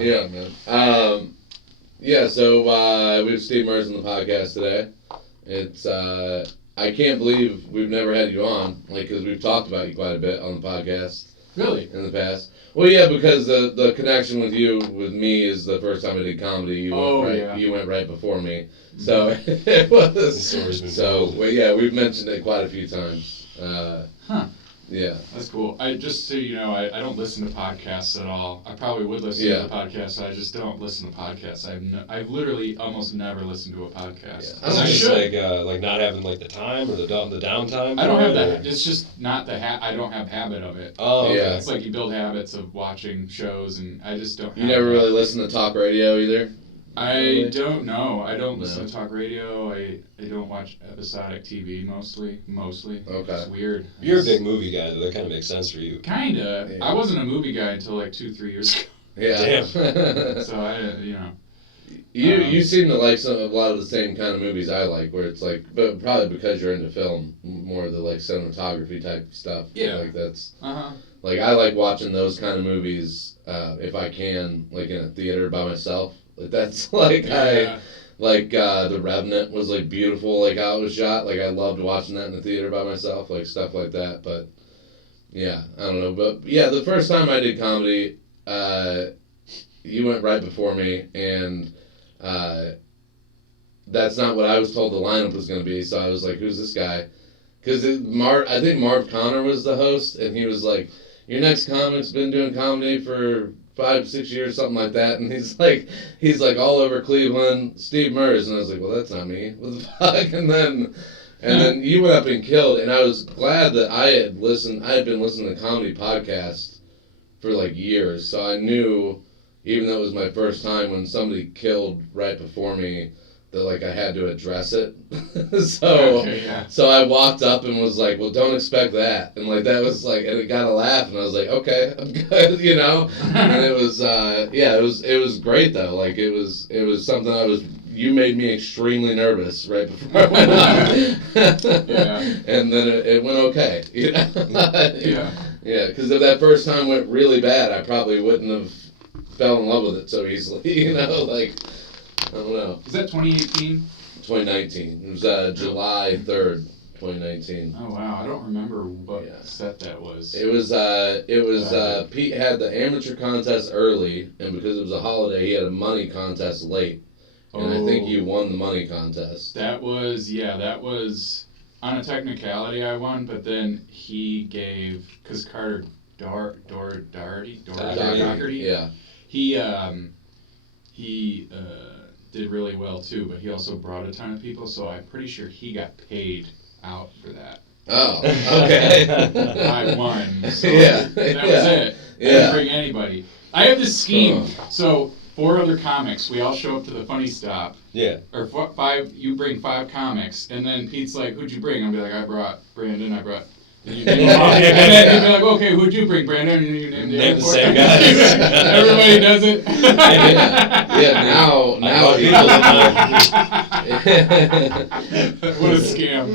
Yeah, man. Yeah, so we have Steve Mers on the podcast today. It's I can't believe we've never had you on, because we've talked about you quite a bit on the podcast. Really? In the past. Well, yeah, because the connection with me is the first time I did comedy. You went right before me, so it was. Yeah, we've mentioned it quite a few times. Yeah. That's cool. Just so you know, I don't listen to podcasts at all. I probably would listen to the podcast. I just don't listen to podcasts. I've literally almost never listened to a podcast. Yeah. I should. Like not having the time or the downtime. I don't have that. It's just not I don't have habit of it. Oh, okay. Yeah. It's like you build habits of watching shows, and I just don't. You never really listen to talk radio either. I don't know. I don't listen to talk radio. I don't watch episodic TV mostly. Okay. It's weird. You're a big movie guy, though. That kind of makes sense for you. Kinda. Yeah. I wasn't a movie guy until 2-3 years ago. Yeah. Damn. So You seem to like a lot of the same kind of movies I like, where it's but probably because you're into film, more of the cinematography type stuff. Yeah. That's. Uh-huh. I like watching those kind of movies if I can, in a theater by myself. That's The Revenant was beautiful, how it was shot. I loved watching that in the theater by myself, stuff like that. But yeah, I don't know. But yeah, the first time I did comedy, you went right before me, and that's not what I was told the lineup was going to be. So I was like, "Who's this guy?" Because I think Marv Connor was the host, and he was like, "Your next comic's been doing comedy for 5-6 years, something like that," and he's like all over Cleveland, Steve Mers, and I was like, well, that's not me. What the fuck? And then you went up and killed, and I was glad that I had been listening to comedy podcasts for years, so I knew, even though it was my first time, when somebody killed right before me, that I had to address it. So I walked up and was like, well, don't expect that, and that was and it got a laugh, and I was like, okay, I'm good, and it was it was great though. It was something you made me extremely nervous right before I went up. And then it went okay. Yeah, because if that first time went really bad, I probably wouldn't have fell in love with it so easily. I don't know. Is that 2018? 2019. It was July 3rd, 2019. Oh wow, I don't remember what set that was. It was Pete had the amateur contest early, and because it was a holiday, he had a money contest late. And I think you won the money contest. That was on a technicality I won, but then he gave, because Carter Doherty, he did really well too, but he also brought a ton of people, so I'm pretty sure he got paid out for that. Oh, okay. I won. So that was it. I didn't bring anybody. I have this scheme. Oh. So 4 other comics, we all show up to the funny stop. Yeah. Or 5, you bring 5 comics, and then Pete's like, who'd you bring? I'll be like, I brought Brandon, and you name them all. And then he'd be like, okay, who'd you bring, Brandon? And you name the same guys. Everybody does it. Now he What a scam.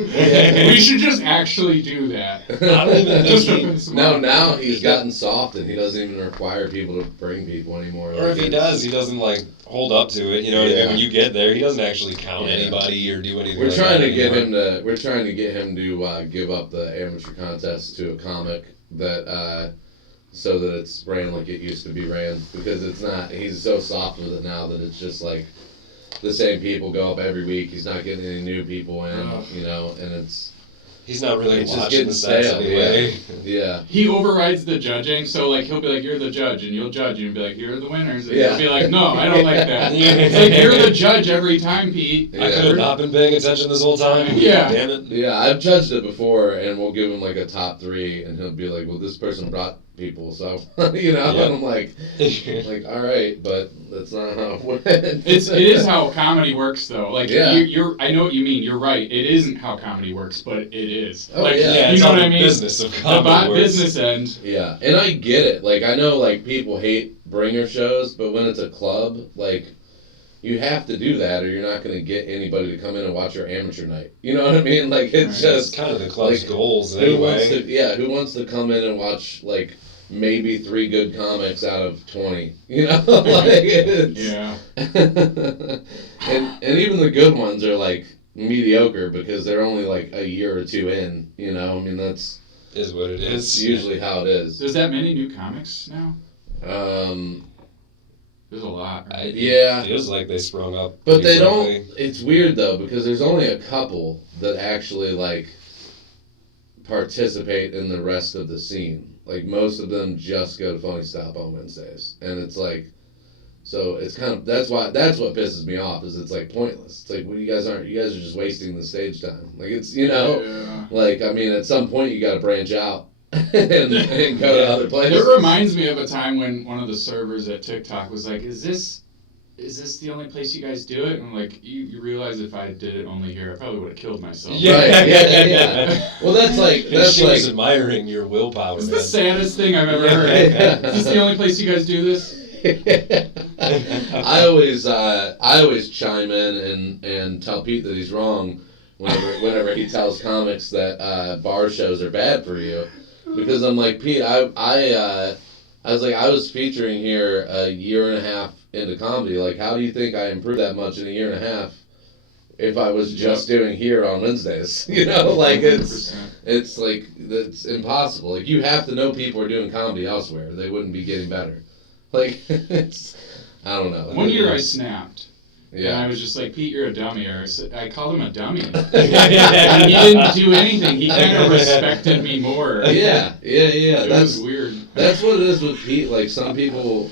We should just actually do that. I don't even think now he's gotten soft, and he doesn't even require people to bring people anymore. Or if he does, he doesn't hold up to it. You know what I mean? When you get there, he doesn't actually count anybody or do anything. We're trying to get him to give up the amateur contest to a comic that so that it's ran like it used to be ran, because it's not. He's so soft with it now that it's just the same people go up every week. He's not getting any new people in, and it's. He's not really it's watching the sets anyway. Yeah. He overrides the judging, so he'll be like, you're the judge, and you'll judge, and you'll be like, here are the winners. And he'll be like, no, I don't like that. It's you're the judge every time, Pete. I could have not been paying attention this whole time. Yeah. Damn it. Yeah, I've judged it before, and we'll give him a top 3, and he'll be like, well, this person brought people, so, and I'm like, all right, but that's not how it went. It is how comedy works, though. You're I know what you mean. You're right. It isn't how comedy works, but it is. Oh, you know what I mean? Business of comedy the business end. Yeah, and I get it. I know, people hate bringer shows, but when it's a club, you have to do that, or you're not going to get anybody to come in and watch your amateur night. You know what I mean? It's just kind of the club's goals anyway. Who wants to come in and watch maybe 3 good comics out of 20. You know, like it's, Yeah. and even the good ones are like mediocre because they're only like a year or two in. You know, I mean that's is what it that's is. usually how it is. There's that many new comics now? Um, There's a lot. Right? Yeah. It feels like they sprung up. But they quickly. don't. It's weird though because there's only a couple that actually like participate in the rest of the scene. Like most of them just go to Funny Stop on Wednesdays, and it's like, so it's kind of that's what pisses me off is it's like pointless. It's like well, you guys are just wasting the stage time. Like it's like I mean at some point you got to branch out and go to other places. It reminds me of a time when one of the servers at TikTok was like, is this the only place you guys do it? And I'm like, you realize if I did it only here, I probably would have killed myself. Yeah. Right. Yeah. Well, that's She was like admiring your willpower. It's the saddest thing I've ever heard. Is this the only place you guys do this? I always chime in and tell Pete that he's wrong whenever he tells comics that bar shows are bad for you, because I'm like Pete, I was like I was featuring here a year and a half into comedy. Like how do you think I improved that much in a year and a half if I was just doing here on Wednesdays? You know, like it's like it's impossible. Like you have to know people are doing comedy elsewhere. They wouldn't be getting better. Like it's I don't know. One year I snapped. Yeah. And I was just like, Pete, you're a dummy. Or I called him a dummy. And he didn't do anything. He kind of respected me more. Yeah. It was weird. That's what it is with Pete. Like some people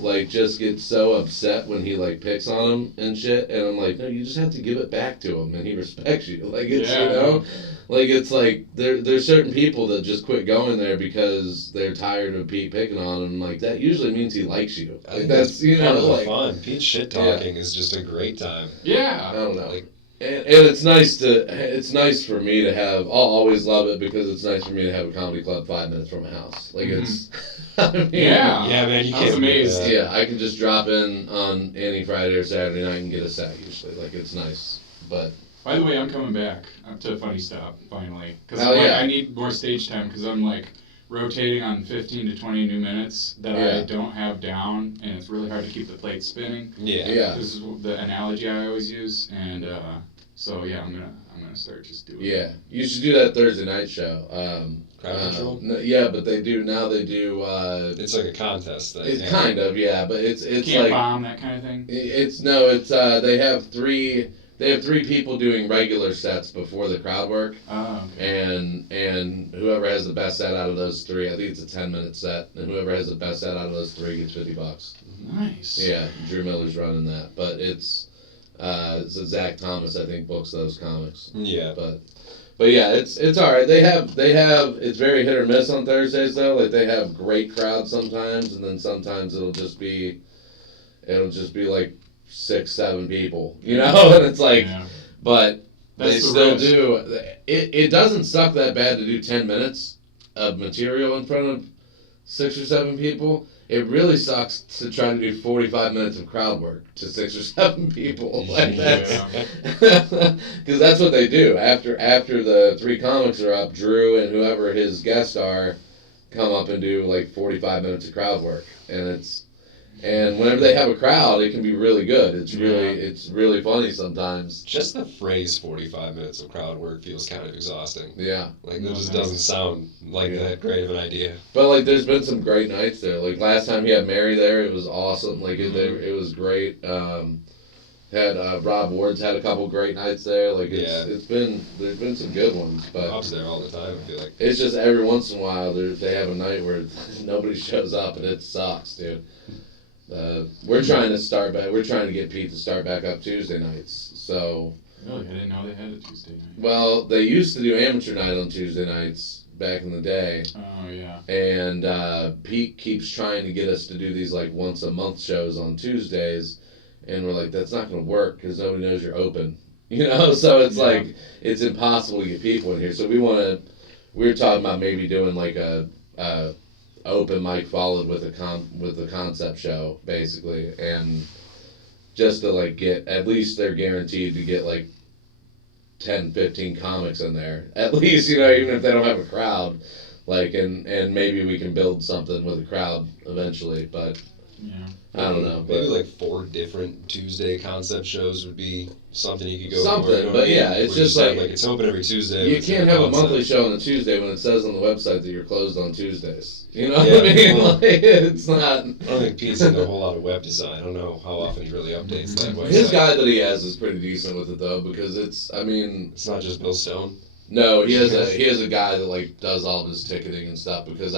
like just get so upset when he like picks on them and shit. And I'm like, no, you just have to give it back to him, and he respects you. Like it's you know, like it's like there's certain people that just quit going there because they're tired of Pete picking on them. Like that usually means he likes you. Like that's part of the like fun. Pete shit talking is just a great time. Yeah. I don't know. Like, and it's nice for me to have. I'll always love it because it's nice for me to have a comedy club 5 minutes from my house. Like it's. I mean, yeah, man, you I was can't amazed. Yeah, I can just drop in on any Friday or Saturday night and get a set usually. Like it's nice, but. By the way, I'm coming back to Funny Stop finally because yeah. I need more stage time because I'm like rotating on 15 to 20 new minutes that I don't have down, and it's really hard to keep the plate spinning. Yeah. This is the analogy I always use, and so yeah, I'm gonna start just doing. Yeah, you should do that Thursday night show. Crowd control? Yeah, but they do. It's like a contest thing. It's kind of, yeah, but it's Can't like bomb, that kind of thing. They have three people doing regular sets before the crowd work. Oh, okay. And whoever has the best set out of those three, I think it's a 10-minute set, and whoever has the best set out of those three gets $50. Nice. Yeah, Drew Miller's running that, but it's Zach Thomas, I think, books those comics. Yeah. But yeah, it's all right. They have it's very hit or miss on Thursdays though. Like they have great crowds sometimes, and then sometimes it'll just be like 6-7 people, you know, and it's like, but they still do. It doesn't suck that bad to do 10 minutes of material in front of 6 or 7 people. It really sucks to try to do 45 minutes of crowd work to 6 or 7 people. Like that's because that's what they do after the 3 comics are up. Drew and whoever his guests are come up and do like 45 minutes of crowd work, and whenever they have a crowd, it can be really good. It's really funny sometimes. Just the phrase 45 minutes of crowd work feels kind of exhausting. Yeah. Like, that just doesn't sound like that great of an idea. But, like, there's been some great nights there. Like, last time he had Mary there, it was awesome. Like, it was great. Rob Ward's had a couple great nights there. Like, there's been some good ones. But Rob's there all the time, I feel like. It's just every once in a while they have a night where nobody shows up, and it sucks, dude. We're trying to get Pete to start back up Tuesday nights. So. Really, I didn't know they had a Tuesday night. Well, they used to do amateur night on Tuesday nights back in the day. Oh yeah. And Pete keeps trying to get us to do these like once a month shows on Tuesdays, and we're like, that's not going to work because nobody knows you're open. You know, so it's like it's impossible to get people in here. So we were talking about maybe doing like a open mic followed with a concept show basically, and just to like get at least they're guaranteed to get like 10-15 comics in there at least, you know, even if they don't have a crowd. Like, and maybe we can build something with a crowd eventually, but I don't know. Maybe like 4 different Tuesday concept shows would be something you could go something, for. But yeah, it's just like it's open every Tuesday. You can't have a monthly show on a Tuesday when it says on the website that you're closed on Tuesdays. You know what I mean? Well, like, it's not. I don't think Pete's into a whole lot of web design. I don't know how often he really updates that website. His guy that he has is pretty decent with it though, because it's not just Bill Stone. No, he has a guy that like does all of his ticketing and stuff. Because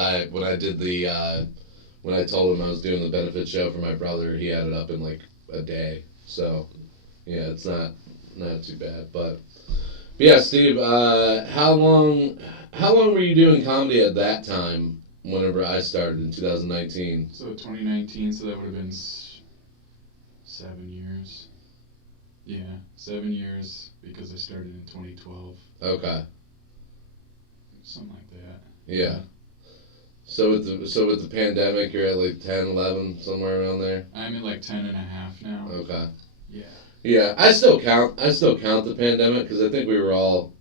when I told him I was doing the benefit show for my brother, he had it up in like a day. So yeah, it's not too bad. But yeah, Steve, how long were you doing comedy at that time? Whenever I started in 2019. So 2019, so that would have been 7 years. Yeah, 7 years because I started in 2012. Okay. Something like that. Yeah. So with the pandemic, you're at like 10, 11, somewhere around there? I'm at like 10 and a half now. Okay. Yeah. Yeah, I still count the pandemic because I think we were all...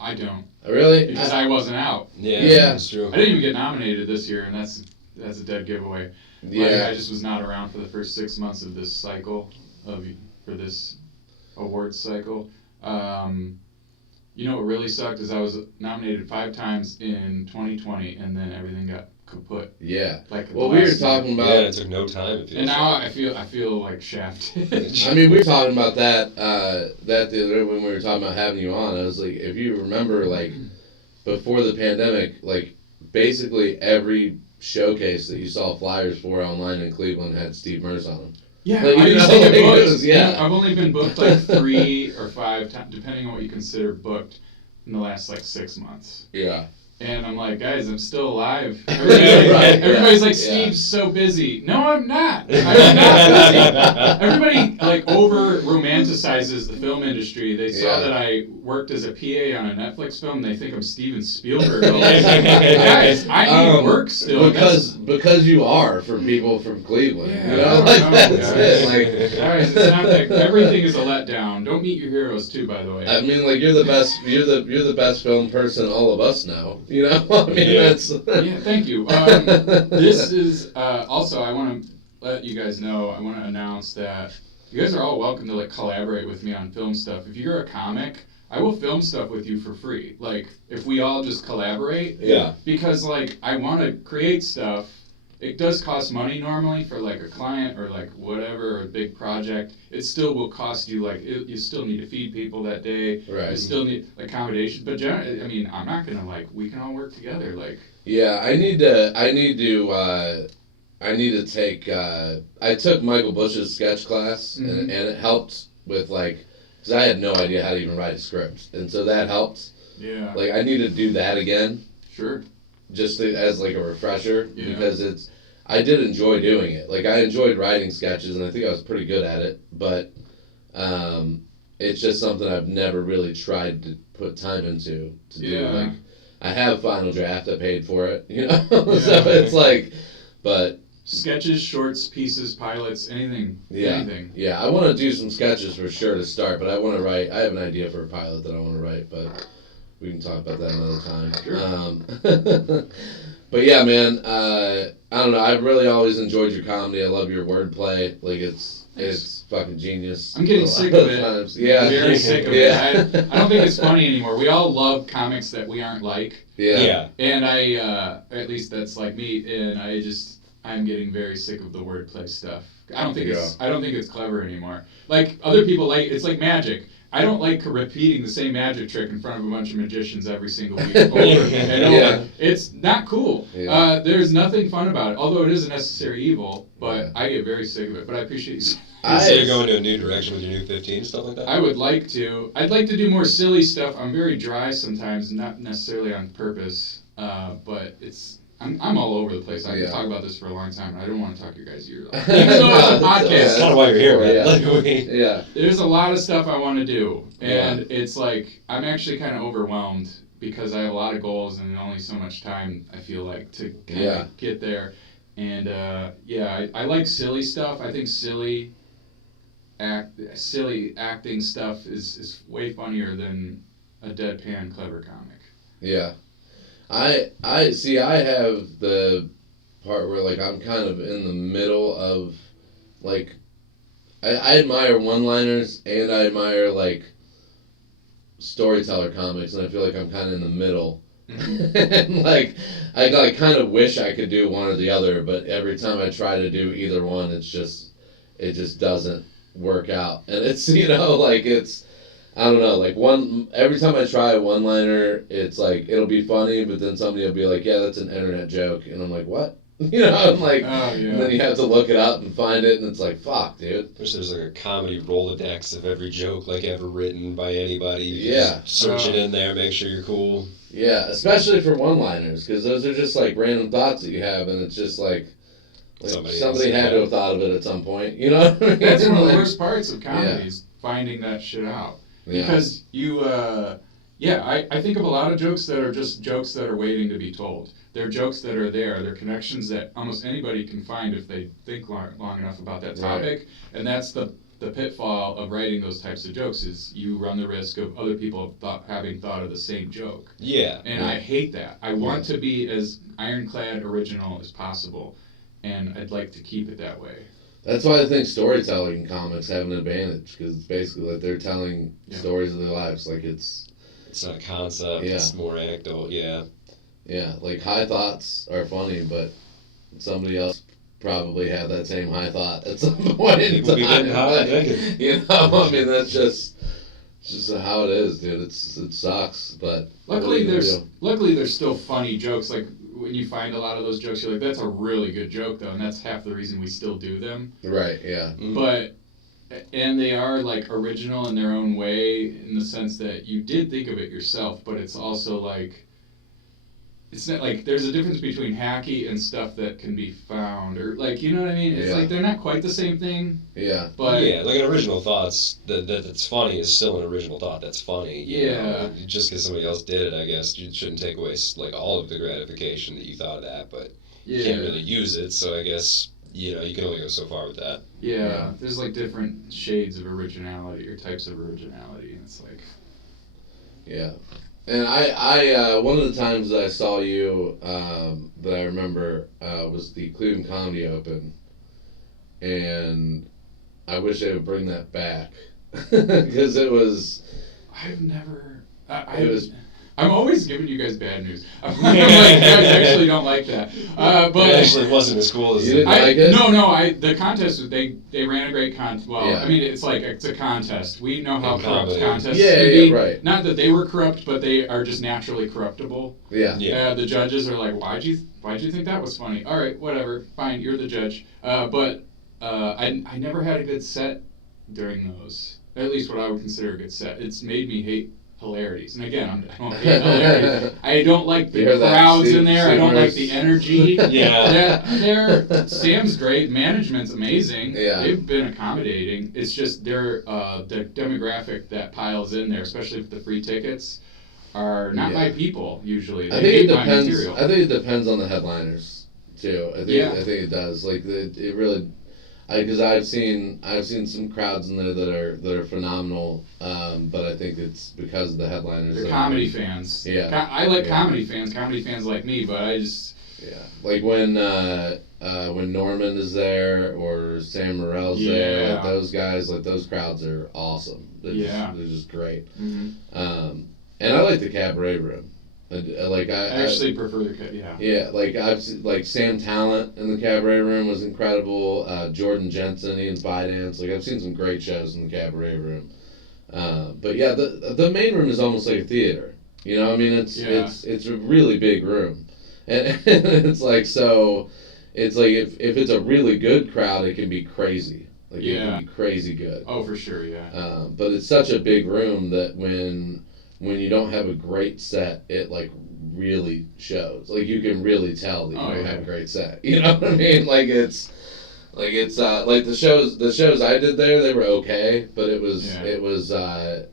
I don't. Really? Because I wasn't out. Yeah. That's true. I didn't even get nominated this year, and that's a dead giveaway. Yeah. I just was not around for the first 6 months of this cycle, for this awards cycle. You know what really sucked is I was nominated 5 times in 2020, and then everything got kaput. Yeah. Like well, we were talking about... Yeah, it took no time. And now I feel like shafted. I mean, we were talking about that the other day when we were talking about having you on. I was like, if you remember, like, before the pandemic, like, basically every showcase that you saw flyers for online in Cleveland had Steve Merce on them. Yeah, like, I used to get booked. Was, I've only been booked like 3 or 5 times, depending on what you consider booked, in the last like 6 months. Yeah. And I'm like, guys, I'm still alive. Everybody's like, Steve's so busy. No, I'm not. I'm not busy. Everybody like over romanticizes the film industry. They saw that I worked as a PA on a Netflix film. They think I'm Steven Spielberg. Guys, I need work still. Because you are for people from Cleveland. Yeah, you know, like that's it. Like, guys, it's not that everything is a letdown. Don't meet your heroes too, by the way. I mean, like you're the best. You're the best film person all of us know. You know, I mean that's. Yeah, thank you. This is also I want to let you guys know. I want to announce that you guys are all welcome to like collaborate with me on film stuff. If you're a comic, I will film stuff with you for free. Like if we all just collaborate. Yeah. Because like I want to create stuff. It does cost money normally for like a client or like whatever, or a big project. It still will cost you like you still need to feed people that day. Right. You still need accommodation. But generally, I mean, I'm not gonna like we can all work together. Like. Yeah, I need to take. I took Michael Bush's sketch class, and it helped with like, because I had no idea how to even write a script, and so that helped. Yeah. Like I need to do that again. Sure. Just as like a refresher, because I did enjoy doing it. Like I enjoyed writing sketches, and I think I was pretty good at it. But it's just something I've never really tried to put time into to do. Like I have Final Draft. I paid for it, you know. So it's like, but sketches, shorts, pieces, pilots, anything. Yeah. Anything. Yeah, I want to do some sketches for sure to start, but I want to write. I have an idea for a pilot that I want to write, but. We can talk about that another time. Sure. But yeah, man, I don't know. I've really always enjoyed your comedy. I love your wordplay. Like it's fucking genius. I'm getting sick of it. Times. Yeah. Very sick of it. I don't think it's funny anymore. We all love comics that we aren't like. Yeah. And I, at least that's like me. And I'm getting very sick of the wordplay stuff. I don't think it's clever anymore. Like other people like it's like magic. I don't like repeating the same magic trick in front of a bunch of magicians every single week over and over. Yeah. It's not cool. Yeah. There's nothing fun about it, although it is a necessary evil, but I get very sick of it. But I appreciate you. So you're going to a new direction with your new 15, stuff like that? I would like to. I'd like to do more silly stuff. I'm very dry sometimes, not necessarily on purpose, but I'm all over the place. I can talk about this for a long time, and I don't want to talk your guys' ears off. Even though it's a podcast. That's kind of why you're here, man. Yeah. There's a lot of stuff I want to do, and it's like I'm actually kind of overwhelmed because I have a lot of goals and only so much time I feel like to kind of get there. And I like silly stuff. I think silly acting stuff is way funnier than a deadpan clever comic. Yeah. I see. I have the part where like I'm kind of in the middle of like I admire one-liners and I admire like storyteller comics, and I feel like I'm kind of in the middle. And like I like kind of wish I could do one or the other, but every time I try to do either one, it just doesn't work out. And it's like it's I don't know, like every time I try a one-liner, it's like it'll be funny, but then somebody will be like, "Yeah, that's an internet joke," and I'm like, "What?" I'm like, oh, yeah. And then you have to look it up and find it, and it's like, "Fuck, dude." Wish there's like a comedy Rolodex of every joke like ever written by anybody. You Yeah. just search it in there, make sure you're cool. Yeah, especially for one-liners, because those are just like random thoughts that you have, and it's just like somebody had to have thought of it at some point. You know what I mean? That's one of the worst parts of comedies, finding that shit out. Yeah. Because I think of a lot of jokes that are just jokes that are waiting to be told. They're jokes that are there. They're connections that almost anybody can find if they think long enough about that topic. Right. And that's the pitfall of writing those types of jokes is you run the risk of other people having thought of the same joke. Yeah. And I hate that. I want to be as ironclad original as possible, and I'd like to keep it that way. That's why I think storytelling comics have an advantage, because it's basically like they're telling stories of their lives. Like it's not a concept. Yeah. It's more anecdote. Yeah. Yeah, like high thoughts are funny, but somebody else probably had that same high thought at some point in People time. Be getting high, I mean, that's just how it is, dude. It sucks, but luckily there's still funny jokes. Like when you find a lot of those jokes, you're like, that's a really good joke though, and that's half the reason we still do them. Right. Yeah. But and they are like original in their own way in the sense that you did think of it yourself, but it's also like. It's not like there's a difference between hacky and stuff that can be found, or like, you know what I mean? It's like they're not quite the same thing. Yeah. But yeah, like an original thoughts that's funny is still an original thought that's funny. You know? Just because somebody else did it, I guess you shouldn't take away like all of the gratification that you thought of that, but you can't really use it. So I guess you can only go so far with that. Yeah, there's like different shades of originality or types of originality, and it's like. Yeah. And I one of the times that I saw you that I remember was the Cleveland Comedy Open, and I wish they would bring that back because it was. I've never. I'm always giving you guys bad news. I'm like, you guys actually don't like that. But it actually wasn't as cool as you didn't like it. No. The contest they ran a great contest. Well, yeah. I mean it's a contest. We know how corrupt contests can be. Right. Not that they were corrupt, but they are just naturally corruptible. Yeah. The judges are like, why'd you think that was funny? All right, whatever, fine, you're the judge. But I never had a good set during those. At least what I would consider a good set. It's made me hate hilarities. And again, I don't hate hilarities. I don't like the crowds in there. I don't like the energy. Yeah. Sam's great. Management's amazing. Yeah. They've been accommodating. It's just the demographic that piles in there, especially with the free tickets, are not my people usually. I think it depends. I think it depends on the headliners too. I think it does. Like it really. Because I've seen some crowds in there that are phenomenal, but I think it's because of the headliners. They're comedy fans. Yeah, I like comedy fans. Comedy fans like me, but I just like when Norman is there or Sam Morrill's there, like those guys, like those crowds are awesome. They're just great. Mm-hmm. And I like the Cabaret Room. I actually prefer the Yeah, like I've like Sam Talent in the Cabaret Room was incredible. Jordan Jensen, Ian Bidance, like I've seen some great shows in the Cabaret Room. But yeah, the main room is almost like a theater. You know, I mean it's a really big room, and it's like so. It's like if it's a really good crowd, it can be crazy. Like it can be crazy good. Oh, for sure, yeah. But it's such a big room that when you don't have a great set, it like really shows. Like you can really tell that you don't have a great set. You know what I mean? Like it's like the shows I did there, they were okay, but it was a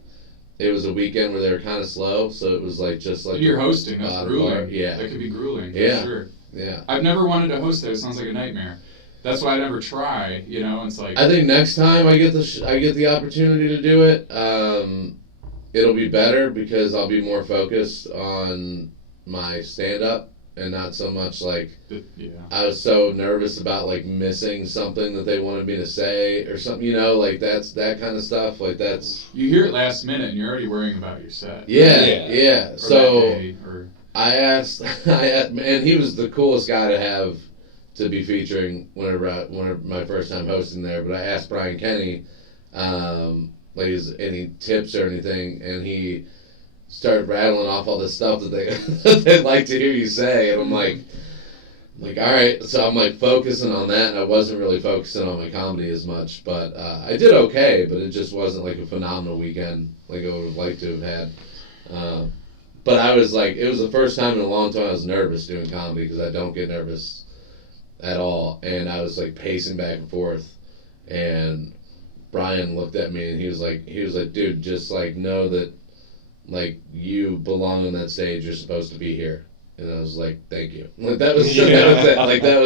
weekend where they were kind of slow, so it was like just like you're hosting, that's grueling. Yeah, that could be grueling. For sure. Yeah. I've never wanted to host there. It sounds like a nightmare. That's why I never try. You know, it's like I think next time I get the opportunity to do it. It'll be better because I'll be more focused on my stand-up and not so much like Yeah. I was so nervous about like missing something that they wanted me to say or something, you know, like that's that kind of stuff. Like that's You hear it last minute and you're already worrying about your set. yeah. Or So that day, or I asked, and he was the coolest guy to have to be featuring whenever my first time hosting there. But I asked Brian Kenny, like, is any tips or anything, and he started rattling off all this stuff that they'd like to hear you say, and I'm like, all right. So I'm like focusing on that, and I wasn't really focusing on my comedy as much, but I did okay, but it just wasn't like a phenomenal weekend like I would have liked to have had. But I was like, it was the first time in a long time I was nervous doing comedy because I don't get nervous at all, and I was like pacing back and forth, and Brian looked at me and he was like, dude, just like know that like you belong on that stage, you're supposed to be here. And I was like, thank you. Like that was that was it. Like that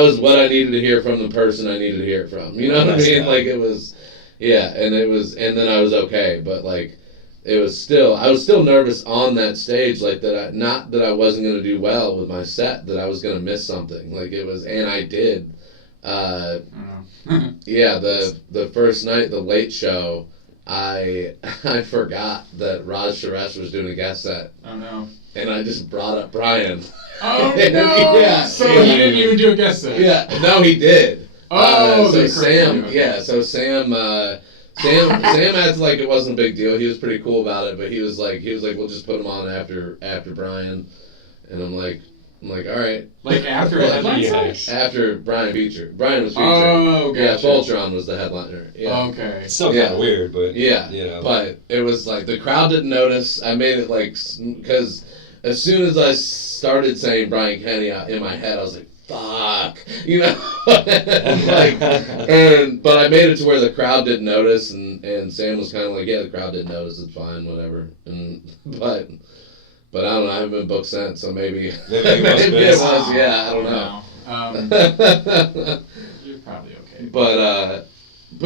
was what I needed to hear from the person I needed to hear it from. You know what I mean? Like it was, yeah, and then I was okay, but like I was still nervous on that stage, like that not that I wasn't gonna do well with my set, that I was gonna miss something. Like it was, and I did. Yeah, the first night, the late show, I forgot that Raj Suresh was doing a guest set. Oh no. And I just brought up Brian. Oh no! Yeah. So he didn't even do a guest set. Yeah, no, he did. Oh, so Sam, okay. yeah, so Sam acted like it wasn't a big deal. He was pretty cool about it, but he was like, we'll just put him on after Brian, and I'm like, all right. Like after a headline set? After Brian was featuring. Oh, gotcha. Yeah, Voltron was the headliner. Yeah. Okay. It's still kind of weird, but yeah, you know. But it was like the crowd didn't notice. I made it like because as soon as I started saying Brian Kenny in my head, I was like, fuck, you know, but I made it to where the crowd didn't notice, and Sam was kind of like, yeah, the crowd didn't notice, it's fine, whatever, but I don't know, I haven't been booked since, so maybe it was, yeah, I don't know. You're probably okay. But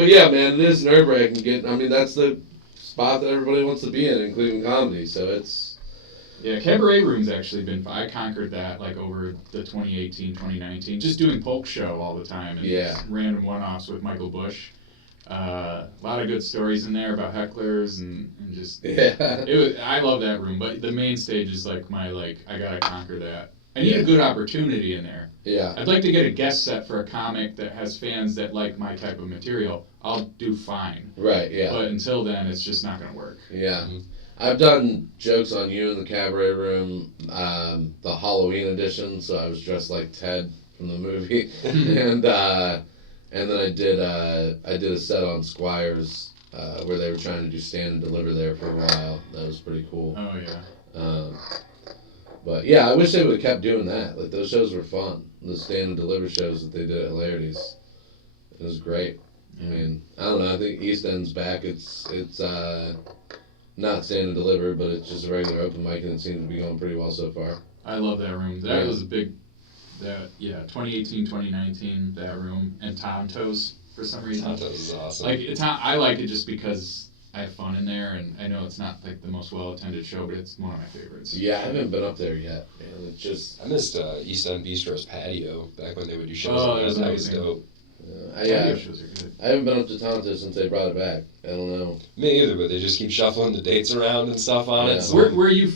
yeah, man, it is nerve-wracking. I mean, that's the spot that everybody wants to be in, including comedy, so it's. Yeah, Cabaret Room's actually been fun. I conquered that like over the 2018, 2019, just doing Polk Show all the time and random one-offs with Michael Bush. A lot of good stories in there about hecklers and just I love that room, but the main stage is like I gotta conquer that. I need a good opportunity in there. Yeah. I'd like to get a guest set for a comic that has fans that like my type of material. I'll do fine. Right, yeah. But until then, it's just not gonna work. Yeah. Mm-hmm. I've done jokes on you in the Cabaret Room, the Halloween edition, so I was dressed like Ted from the movie, and then I did a set on Squires where they were trying to do stand and deliver there for a while. That was pretty cool. Oh yeah. But yeah, I wish they would have kept doing that. Like those shows were fun. The stand and deliver shows that they did at Hilarities, it was great. Yeah. I mean, I don't know. I think East End's back. It's not stand and deliver, but it's just a regular open mic, and it seems to be going pretty well so far. I love that room. That was a big, 2018, 2019, that room, and Tonto's for some reason. Tonto's is awesome. Like I like it just because I have fun in there, and I know it's not like the most well-attended show, but it's one of my favorites. Yeah, I haven't been up there yet, man. It's just I missed East End Bistro's patio back when they would do shows. Oh, that was dope. Shows are good. I haven't been up to Tonto since they brought it back. I don't know. Me either, but they just keep shuffling the dates around and stuff on it. So. Where do you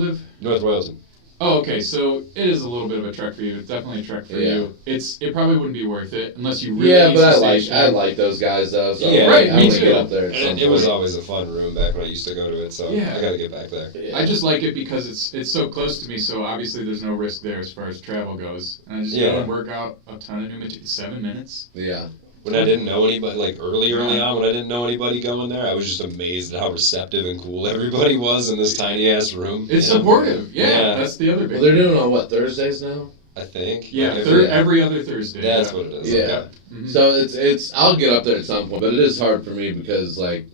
live? North Royalton. Oh, okay. So it is a little bit of a trek for you. It's definitely a trek for you. It probably wouldn't be worth it unless you really. Yeah, but I like those guys though. So right. Me too. Get up there and it was always a fun room back when I used to go to it. So I got to get back there. Yeah. I just like it because it's so close to me. So obviously there's no risk there as far as travel goes. And I just go and work out a ton of new material. 7 minutes. Yeah. When I didn't know anybody, like early on, when I didn't know anybody going there, I was just amazed at how receptive and cool everybody was in this tiny ass room. It's supportive. Yeah, that's the other big. Well, they're doing it on what, Thursdays now? I think. Yeah, every other Thursday. That's what it is. Yeah. Okay. Mm-hmm. So it's I'll get up there at some point, but it is hard for me because like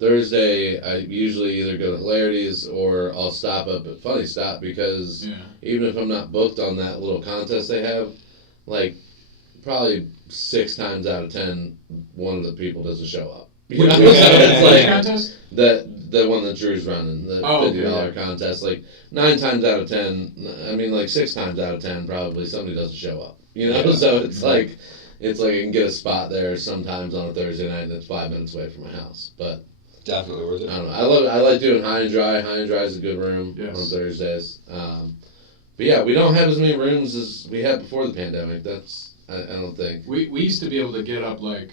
Thursday I usually either go to Hilarities or I'll stop up at Funny Stop because even if I'm not booked on that little contest they have, like probably 6 times out of 10, one of the people doesn't show up. You know, What was so that, it's a like contest? the one that Drew's running, the $50 contest. Like 9 times out of 10, I mean, like 6 times out of 10, probably somebody doesn't show up. You know, so it's like I can get a spot there sometimes on a Thursday night, and it's 5 minutes away from my house. But definitely worth it. I don't know. I like doing High and Dry. High and Dry is a good room on Thursdays. But yeah, we don't have as many rooms as we had before the pandemic. That's I don't think. We used to be able to get up like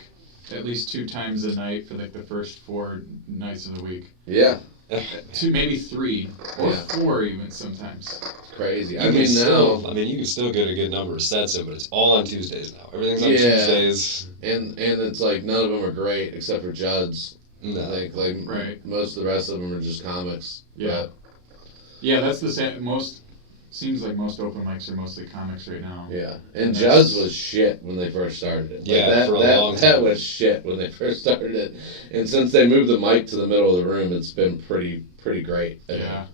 at least 2 times a night for like the first 4 nights of the week. Yeah. 2, maybe 3 or 4 even sometimes. Crazy. You can still get a good number of sets in, but it's all on Tuesdays now. Everything's on Tuesdays. And it's like none of them are great except for Judd's. No. I think most of the rest of them are just comics. Yeah. Yeah, that's the same. Seems like most open mics are mostly comics right now. Yeah, and Judd's was shit when they first started it. For a long time. That was shit when they first started it, and since they moved the mic to the middle of the room, it's been pretty great. Yeah.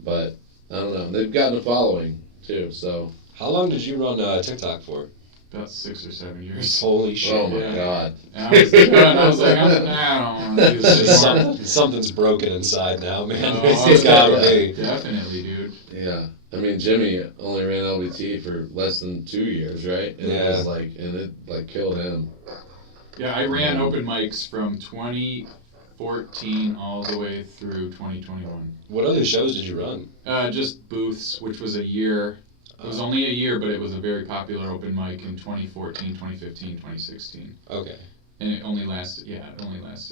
But I don't know. They've gotten a following too. So. How long did you run TikTok for? About 6 or 7 years. Holy shit! Oh my god! And I was like, I don't want to do this anymore. Something's broken inside now, man. Oh, It's gotta be. Definitely, dude. Yeah, I mean Jimmy only ran LBT for less than 2 years, right? And it was it killed him. Yeah, I ran open mics from 2014 all the way through 2021. What other shows did you run? Just booths, which was a year. It was only a year, but it was a very popular open mic in 2014, 2015, 2016. Okay. And it only lasted a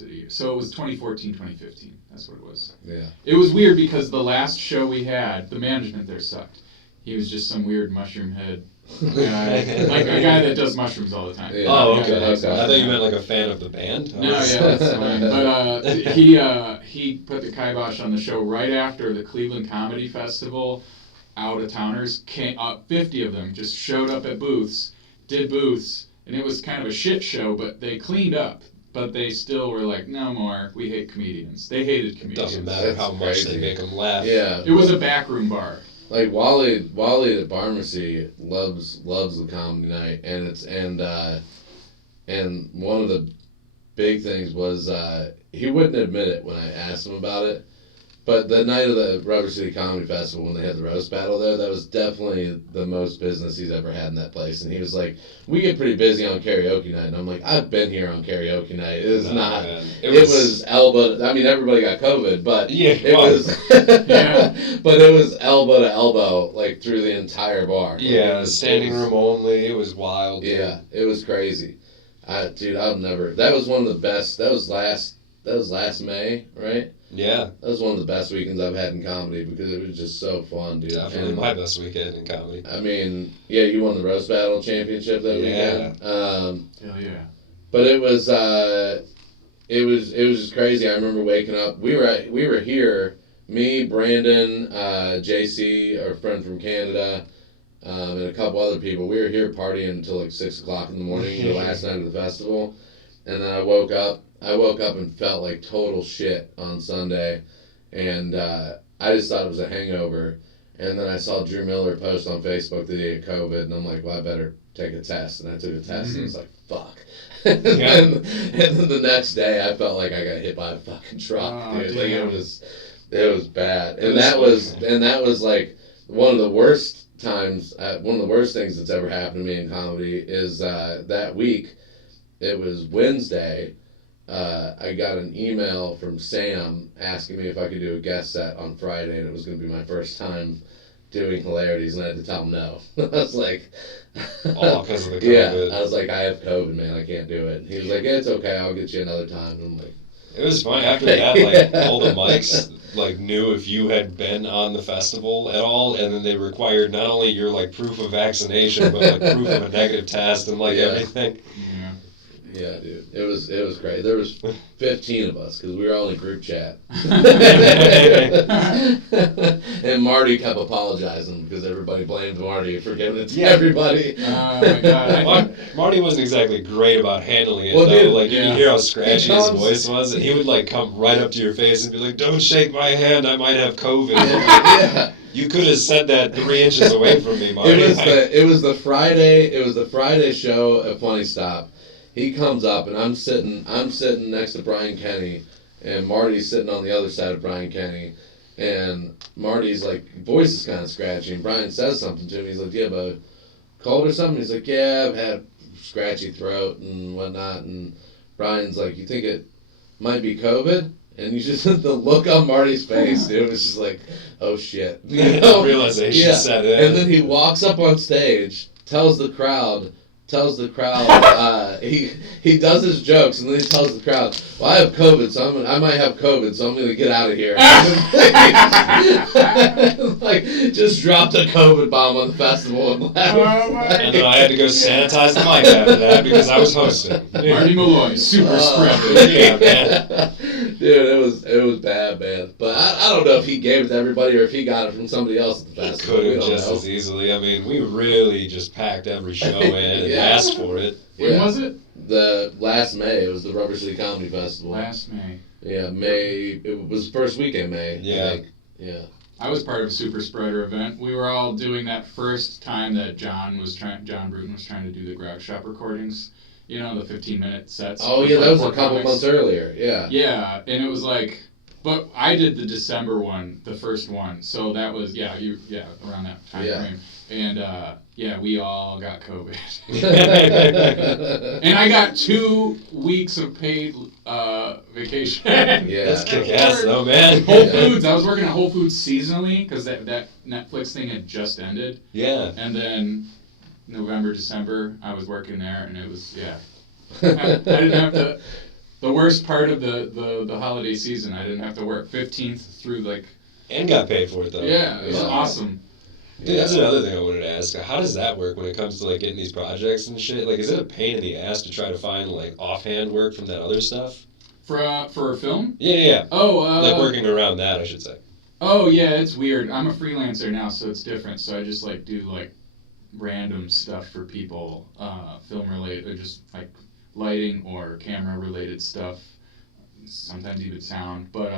year. So it was 2014, 2015. That's what it was. Yeah. It was weird because the last show we had, the management there sucked. He was just some weird mushroom head guy, like a guy that does mushrooms all the time. Yeah. Oh, okay. Yeah, I thought you meant like a fan of the band. No, that's fine. But he put the kibosh on the show right after the Cleveland Comedy Festival. Out-of-towners came, 50 of them just showed up at booths, did booths, and it was kind of a shit show, but they cleaned up. But they still were like, no more, we hate comedians. They hated comedians. Doesn't matter how much they make them laugh. Yeah. It was a backroom bar. Like Wally at Pharmacy loves the comedy night, and one of the big things was he wouldn't admit it when I asked him about it. But the night of the Rubber City Comedy Festival, when they had the roast battle there, that was definitely the most business he's ever had in that place. And he was like, we get pretty busy on karaoke night. And I'm like, I've been here on karaoke night. It is not. Man. It was elbow. I mean, everybody got COVID, but it was. But it was elbow to elbow, like through the entire bar. Yeah, standing room only. It was wild. Dude. Yeah, it was crazy. Dude, I've never. That was one of the best. That was last May, right? Yeah. That was one of the best weekends I've had in comedy because it was just so fun, dude. Definitely my best weekend in comedy. I mean, yeah, you won the Roast Battle Championship that weekend. Hell yeah. But it was just crazy. I remember waking up. We were here, me, Brandon, JC, our friend from Canada, and a couple other people. We were here partying until like 6 o'clock in the morning, the last night of the festival. And then I woke up and felt like total shit on Sunday, and I just thought it was a hangover. And then I saw Drew Miller post on Facebook that he had COVID, and I'm like, well, I better take a test. And I took a test, and I was like, fuck. And then the next day, I felt like I got hit by a fucking truck, dude. Like it was bad. And that was like one of the worst times. One of the worst things that's ever happened to me in comedy is that week. It was Wednesday. I got an email from Sam asking me if I could do a guest set on Friday, and it was going to be my first time doing hilarities, and I had to tell him no. I was like... All because of the COVID. Yeah, I was like, I have COVID, man, I can't do it. And he was like, yeah, it's okay, I'll get you another time. And I'm like... It was funny. After that, like, all the mics, like, knew if you had been on the festival at all, and then they required not only your, like, proof of vaccination, but, like, proof of a negative test and, like, everything. Yeah, dude. It was great. There was 15 of us because we were all in a group chat. And Marty kept apologizing because everybody blamed Marty for giving it to everybody. Oh my god. Marty wasn't exactly great about handling it, well, though. Dude, like, you could hear how scratchy his voice was, and he would, like, come right up to your face and be like, don't shake my hand, I might have COVID. Yeah. You could have said that 3 inches away from me, Marty. It was the Friday show at Funny Stop. he comes up, and I'm sitting next to Brian Kenny, and Marty's sitting on the other side of Brian Kenny, and Marty's like, voice is kind of scratchy, and Brian says something to him. He's like, "Do you have a cold or something?" He's like, "Yeah, I've had scratchy throat and whatnot." And Brian's like, "You think it might be COVID?" And you just the look on Marty's face, dude, it was just like, "Oh shit!" You know? Realization set in. And then he walks up on stage, tells the crowd, he does his jokes, and then he tells the crowd, "Well, I have COVID, so I might have COVID, so I'm gonna get out of here." Like, just dropped a COVID bomb on the festival and left. And then I had to go sanitize the mic after that because I was hosting. Marty Malloy, super spreader. Yeah, man. Dude, it was bad, man. But I don't know if he gave it to everybody or if he got it from somebody else at the He festival. could We have don't just know. as easily. I mean, we really just packed every show in and Yeah. asked for it. When was it? The last May, it was the Rubber City Comedy Festival. Last May. Yeah, May. It was first weekend May. Yeah. I think. Yeah. I was part of a super spreader event. We were all doing that first time that John Bruton was trying to do the Grouch Shop recordings. You know, the 15-minute sets. Oh yeah, that was a before couple comics. months earlier. Yeah. Yeah, and it was like, but I did the December one, the first one. So that was around that time Yeah. frame. And we all got COVID. And I got 2 weeks of paid vacation. Yeah. That's kick-ass though, man. Whole Foods. I was working at Whole Foods seasonally because that Netflix thing had just ended. Yeah. And then November, December, I was working there, and it was I didn't have to. The worst part of the holiday season, I didn't have to work 15th through like. And got paid for it though. Yeah, it was Yeah. awesome. Dude, that's another thing I wanted to ask. How does that work when it comes to like getting these projects and shit? Like, is it a pain in the ass to try to find like offhand work from that other stuff? For a film? Yeah. Oh, Like working around that, I should say. Oh yeah, it's weird. I'm a freelancer now, so it's different. So I just like do like random stuff for people, film related, or just like lighting or camera related stuff. Sometimes even sound, but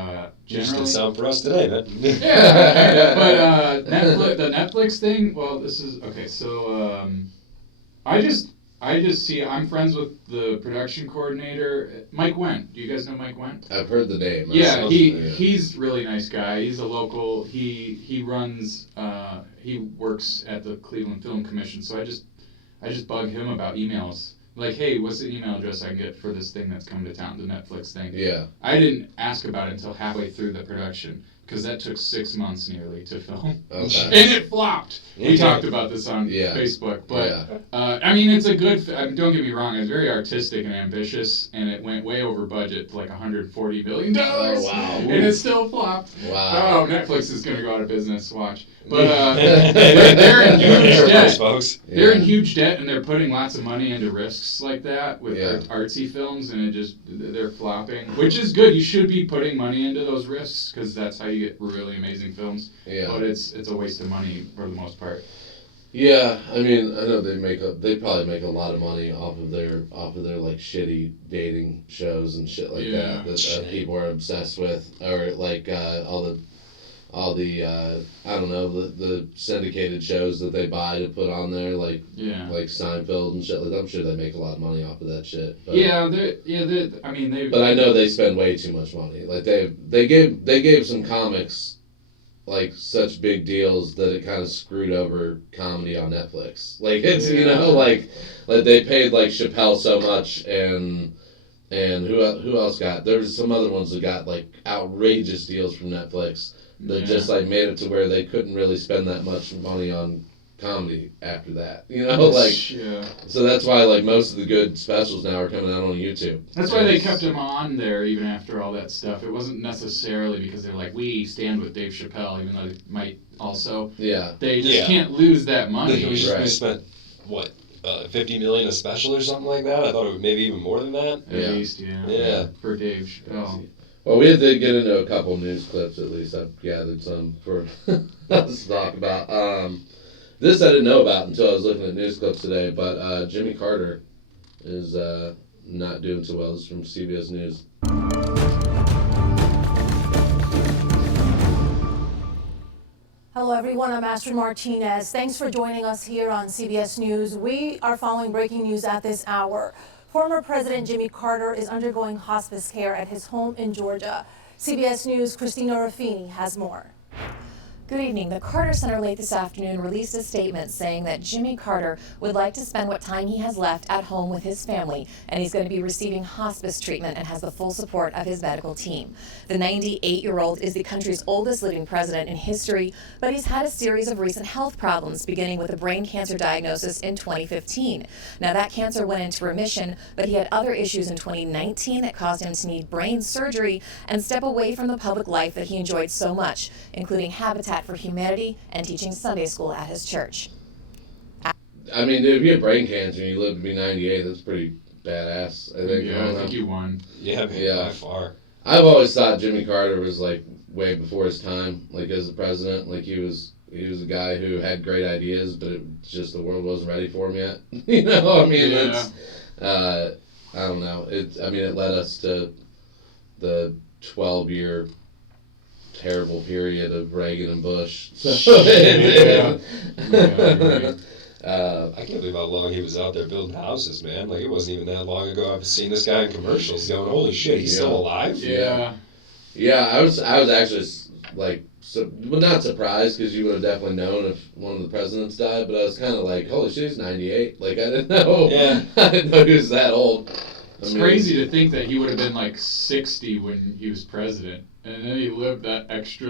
You just generally. did sound for us today, man. Yeah, but the Netflix thing. Well, this is okay. So I just see. I'm friends with the production coordinator, Mike Wendt. Do you guys know Mike Wendt? I've heard the name. Yeah, he's a really nice guy. He's a local. He runs. He works at the Cleveland Film Commission. So I just bug him about emails. Like, hey, what's the email address I can get for this thing that's coming to town, the Netflix thing? Yeah. I didn't ask about it until halfway through the production, because that took 6 months nearly to film. Okay. And it flopped. We talked about this on Facebook. But, I mean, it's a good, don't get me wrong, it's very artistic and ambitious, and it went way over budget to like $140 million. Oh, wow. And it still flopped. Wow. Oh, Netflix is going to go out of business, watch. But they're in huge debt. Folks. They're in huge debt, and they're putting lots of money into risks like that with artsy films, and they're flopping, which is good. You should be putting money into those risks because that's how you get really amazing films. Yeah. But it's a waste of money for the most part. Yeah, I mean, I know they probably make a lot of money off of their like shitty dating shows and shit like that people are obsessed with, or like all the I don't know, the syndicated shows that they buy to put on there, like Seinfeld and shit like that. I'm sure they make a lot of money off of that shit. But, But I know they spend way too much money. Like they gave some comics like such big deals that it kind of screwed over comedy on Netflix. Like it's like they paid like Chappelle so much and who else got, there was some other ones that got like outrageous deals from Netflix that just like made it to where they couldn't really spend that much money on comedy after that. So that's why like most of the good specials now are coming out on YouTube. That's why they kept him on there even after all that stuff. It wasn't necessarily because they're like, we stand with Dave Chappelle, even though they might also. Yeah. They just can't lose that money. We spent what, $50 million a special or something like that? I thought it was maybe even more than that. At least, yeah. For Dave Chappelle. Well, we had to get into a couple news clips at least. I've gathered some for us to talk about. This I didn't know about until I was looking at news clips today, but Jimmy Carter is not doing so well. This is from CBS News. Hello everyone, I'm Astrid Martinez. Thanks for joining us here on CBS News. We are following breaking news at this hour. Former President Jimmy Carter is undergoing hospice care at his home in Georgia. CBS News' Christina Ruffini has more. Good evening. The Carter Center late this afternoon released a statement saying that Jimmy Carter would like to spend what time he has left at home with his family, and he's going to be receiving hospice treatment and has the full support of his medical team. The 98-year-old is the country's oldest living president in history, but he's had a series of recent health problems, beginning with a brain cancer diagnosis in 2015. Now, that cancer went into remission, but he had other issues in 2019 that caused him to need brain surgery and step away from the public life that he enjoyed so much, including Habitat for Humanity and teaching Sunday school at his church. I mean, dude, if you have brain cancer and you live to be 98, that's pretty badass. I think. Yeah, I think you won. Yeah, by far. I've always thought Jimmy Carter was like way before his time, like as the president. Like he was a guy who had great ideas, but it just the world wasn't ready for him yet. You know, I mean, it's I don't know. It led us to the 12-year terrible period of Reagan and Bush. So, I can't believe how long he was out there building houses, man. Like, it wasn't even that long ago I've seen this guy in commercials going, holy shit, he's still alive? Yeah. Yeah, I was actually, like, not surprised, because you would have definitely known if one of the presidents died, but I was kind of like, holy shit, he's 98. Like, I didn't know. Yeah. I didn't know he was that old. It's crazy to think that he would have been like 60 when he was president. And then he lived that extra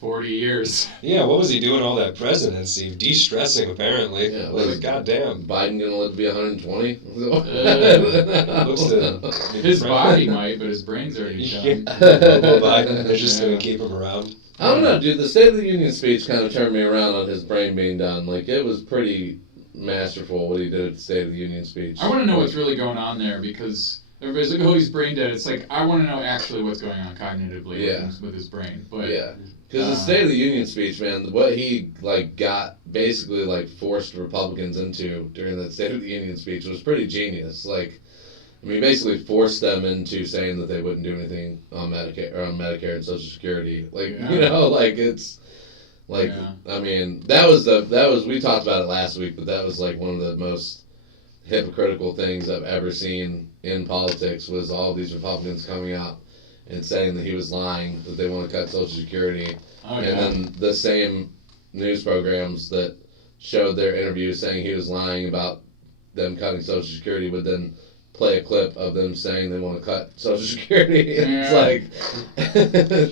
40 years. Yeah, what was he doing all that presidency? De-stressing, apparently. Yeah, like, goddamn. Biden gonna live to be 120? Looks to his body might, but his brain's already done. Biden, they're just gonna keep him around. I don't know, dude. The State of the Union speech kind of turned me around on his brain being done. Like, it was pretty masterful what he did at the State of the Union speech. I want to know what's really going on there, because everybody's like, oh, he's brain dead. It's like, I want to know actually what's going on cognitively with his brain. But yeah, because the State of the Union speech, man, what he got basically forced Republicans into during that State of the Union speech was pretty genius. Like, I mean, basically forced them into saying that they wouldn't do anything on Medicare and Social Security. Like, it's like, I mean, that was we talked about it last week, but that was like one of the most hypocritical things I've ever seen in politics, was all these Republicans coming out and saying that he was lying, that they want to cut Social Security. And then the same news programs that showed their interview saying he was lying about them cutting Social Security would then play a clip of them saying they want to cut Social Security. It's like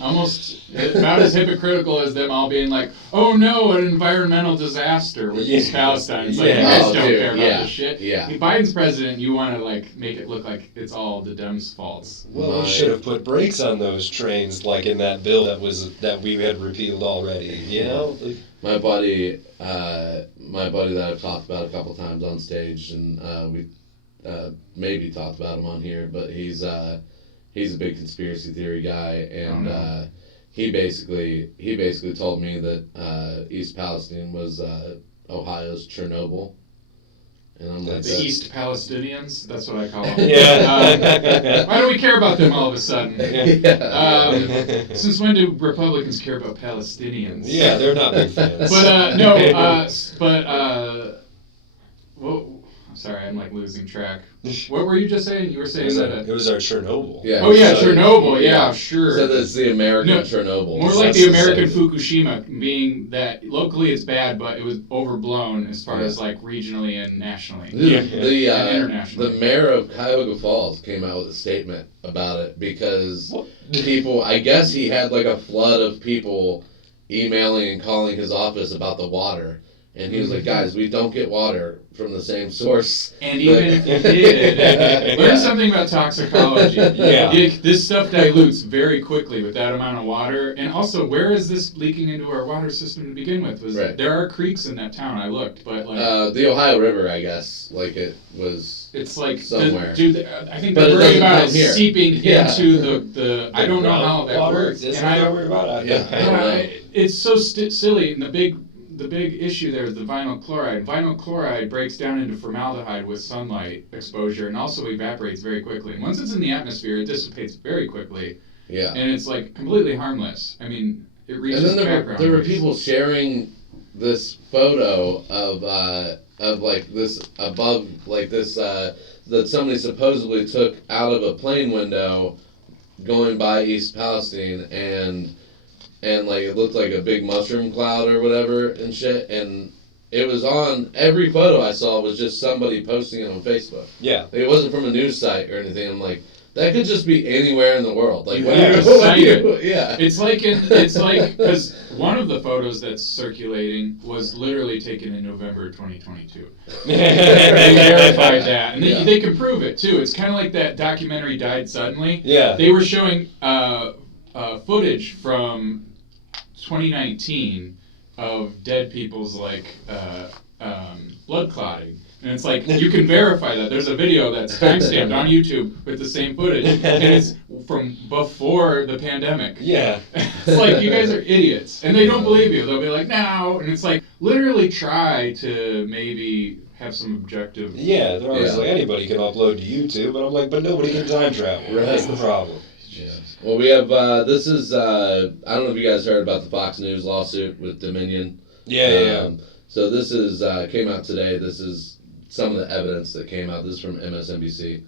almost about as hypocritical as them all being like, oh no, an environmental disaster with East Palestine. It's like, you guys don't care about this shit. Yeah. If Biden's president, you want to make it look like it's all the Dems' faults. Well, we should have put brakes on those trains, like in that bill that we had repealed already. You know, my buddy that I've talked about a couple times on stage, and we maybe talked about him on here, but he's a big conspiracy theory guy, and he basically told me that East Palestine was Ohio's Chernobyl, and I'm like, the East Palestinians. That's what I call them. Yeah. Why do we care about them all of a sudden? Since when do Republicans care about Palestinians? Yeah, they're not big fans. But well, sorry, I'm losing track. What were you just saying? You were saying it was our Chernobyl. Yeah. Oh yeah, Chernobyl. Yeah, sure. So that's the American Chernobyl. More like the American Fukushima, being that locally it's bad, but it was overblown as far as regionally and nationally. And internationally. The mayor of Cuyahoga Falls came out with a statement about it, because people, I guess he had a flood of people emailing and calling his office about the water. And he was like, guys, we don't get water from the same source. And even if you did, learn something about toxicology. Yeah. This stuff dilutes very quickly with that amount of water. And also, where is this leaking into our water system to begin with? There are creeks in that town, I looked, but the Ohio River, I guess, it was it's somewhere. I think they're worried about it seeping into the I don't know how that water works. That's what I'm worried about. It's so silly, and the big issue there is the vinyl chloride. Vinyl chloride breaks down into formaldehyde with sunlight exposure and also evaporates very quickly. And once it's in the atmosphere, it dissipates very quickly. Yeah. And it's completely harmless. I mean, it reaches and then background. there were people sharing this photo of this above this that somebody supposedly took out of a plane window going by East Palestine, and like it looked like a big mushroom cloud or whatever and shit, and it was on every photo I saw was just somebody posting it on Facebook. Yeah. It wasn't from a news site or anything. I'm like, that could just be anywhere in the world. Like, yeah. It's like because one of the photos that's circulating was literally taken in November 2022. They verified that, and they can prove it too. It's kind of like that documentary Died Suddenly. Yeah. They were showing footage from 2019 of dead people's blood clotting. And it's like, you can verify that. There's a video that's timestamped on YouTube with the same footage. And it's from before the pandemic. Yeah. It's like, you guys are idiots. And they don't believe you. They'll be like, no. And it's like, literally try to maybe have some objective. Yeah, they're always like, anybody can upload to YouTube. And I'm like, but nobody can time travel. Right. That's the problem. Yeah. Well, we have, this is, I don't know if you guys heard about the Fox News lawsuit with Dominion. Yeah. So this is, came out today. This is some of the evidence that came out. This is from MSNBC.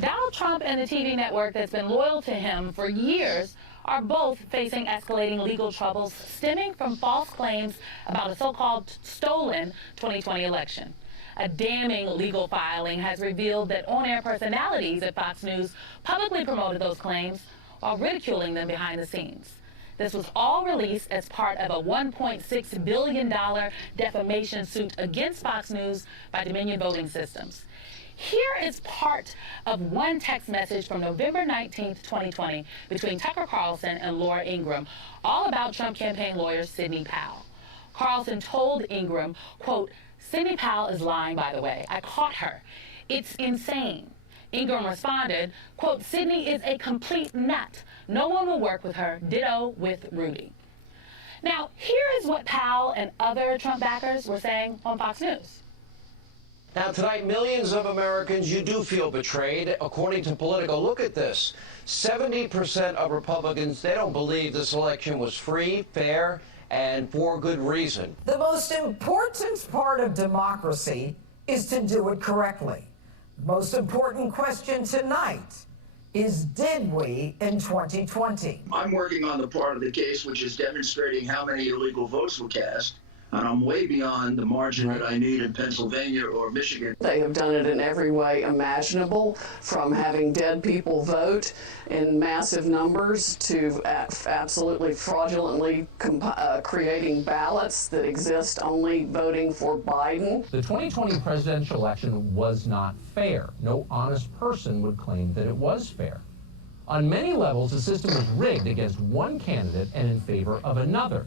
Donald Trump and the TV network that's been loyal to him for years are both facing escalating legal troubles stemming from false claims about a so-called stolen 2020 election. A damning legal filing has revealed that on-air personalities at Fox News publicly promoted those claims while ridiculing them behind the scenes. This was all released as part of a $1.6 billion defamation suit against Fox News by Dominion Voting Systems. Here is part of one text message from November 19th, 2020, between Tucker Carlson and Laura Ingraham, all about Trump campaign lawyer Sidney Powell. Carlson told Ingraham, quote, "Sidney Powell is lying, by the way. I caught her. It's insane." Ingraham responded, quote, "Sidney is a complete nut. No one will work with her. Ditto with Rudy." Now, here is what Powell and other Trump backers were saying on Fox News. Now, tonight, millions of Americans, you do feel betrayed. According to Politico, look at this. 70% of Republicans, they don't believe this election was free, fair, and for good reason. The most important part of democracy is to do it correctly. The most important question tonight is, did we in 2020? I'm working on the part of the case which is demonstrating how many illegal votes were cast, and I'm way beyond the margin that I need in Pennsylvania or Michigan. They have done it in every way imaginable, from having dead people vote in massive numbers to absolutely fraudulently creating ballots that exist only voting for Biden. The 2020 presidential election was not fair. No honest person would claim that it was fair. On many levels, the system was rigged against one candidate and in favor of another.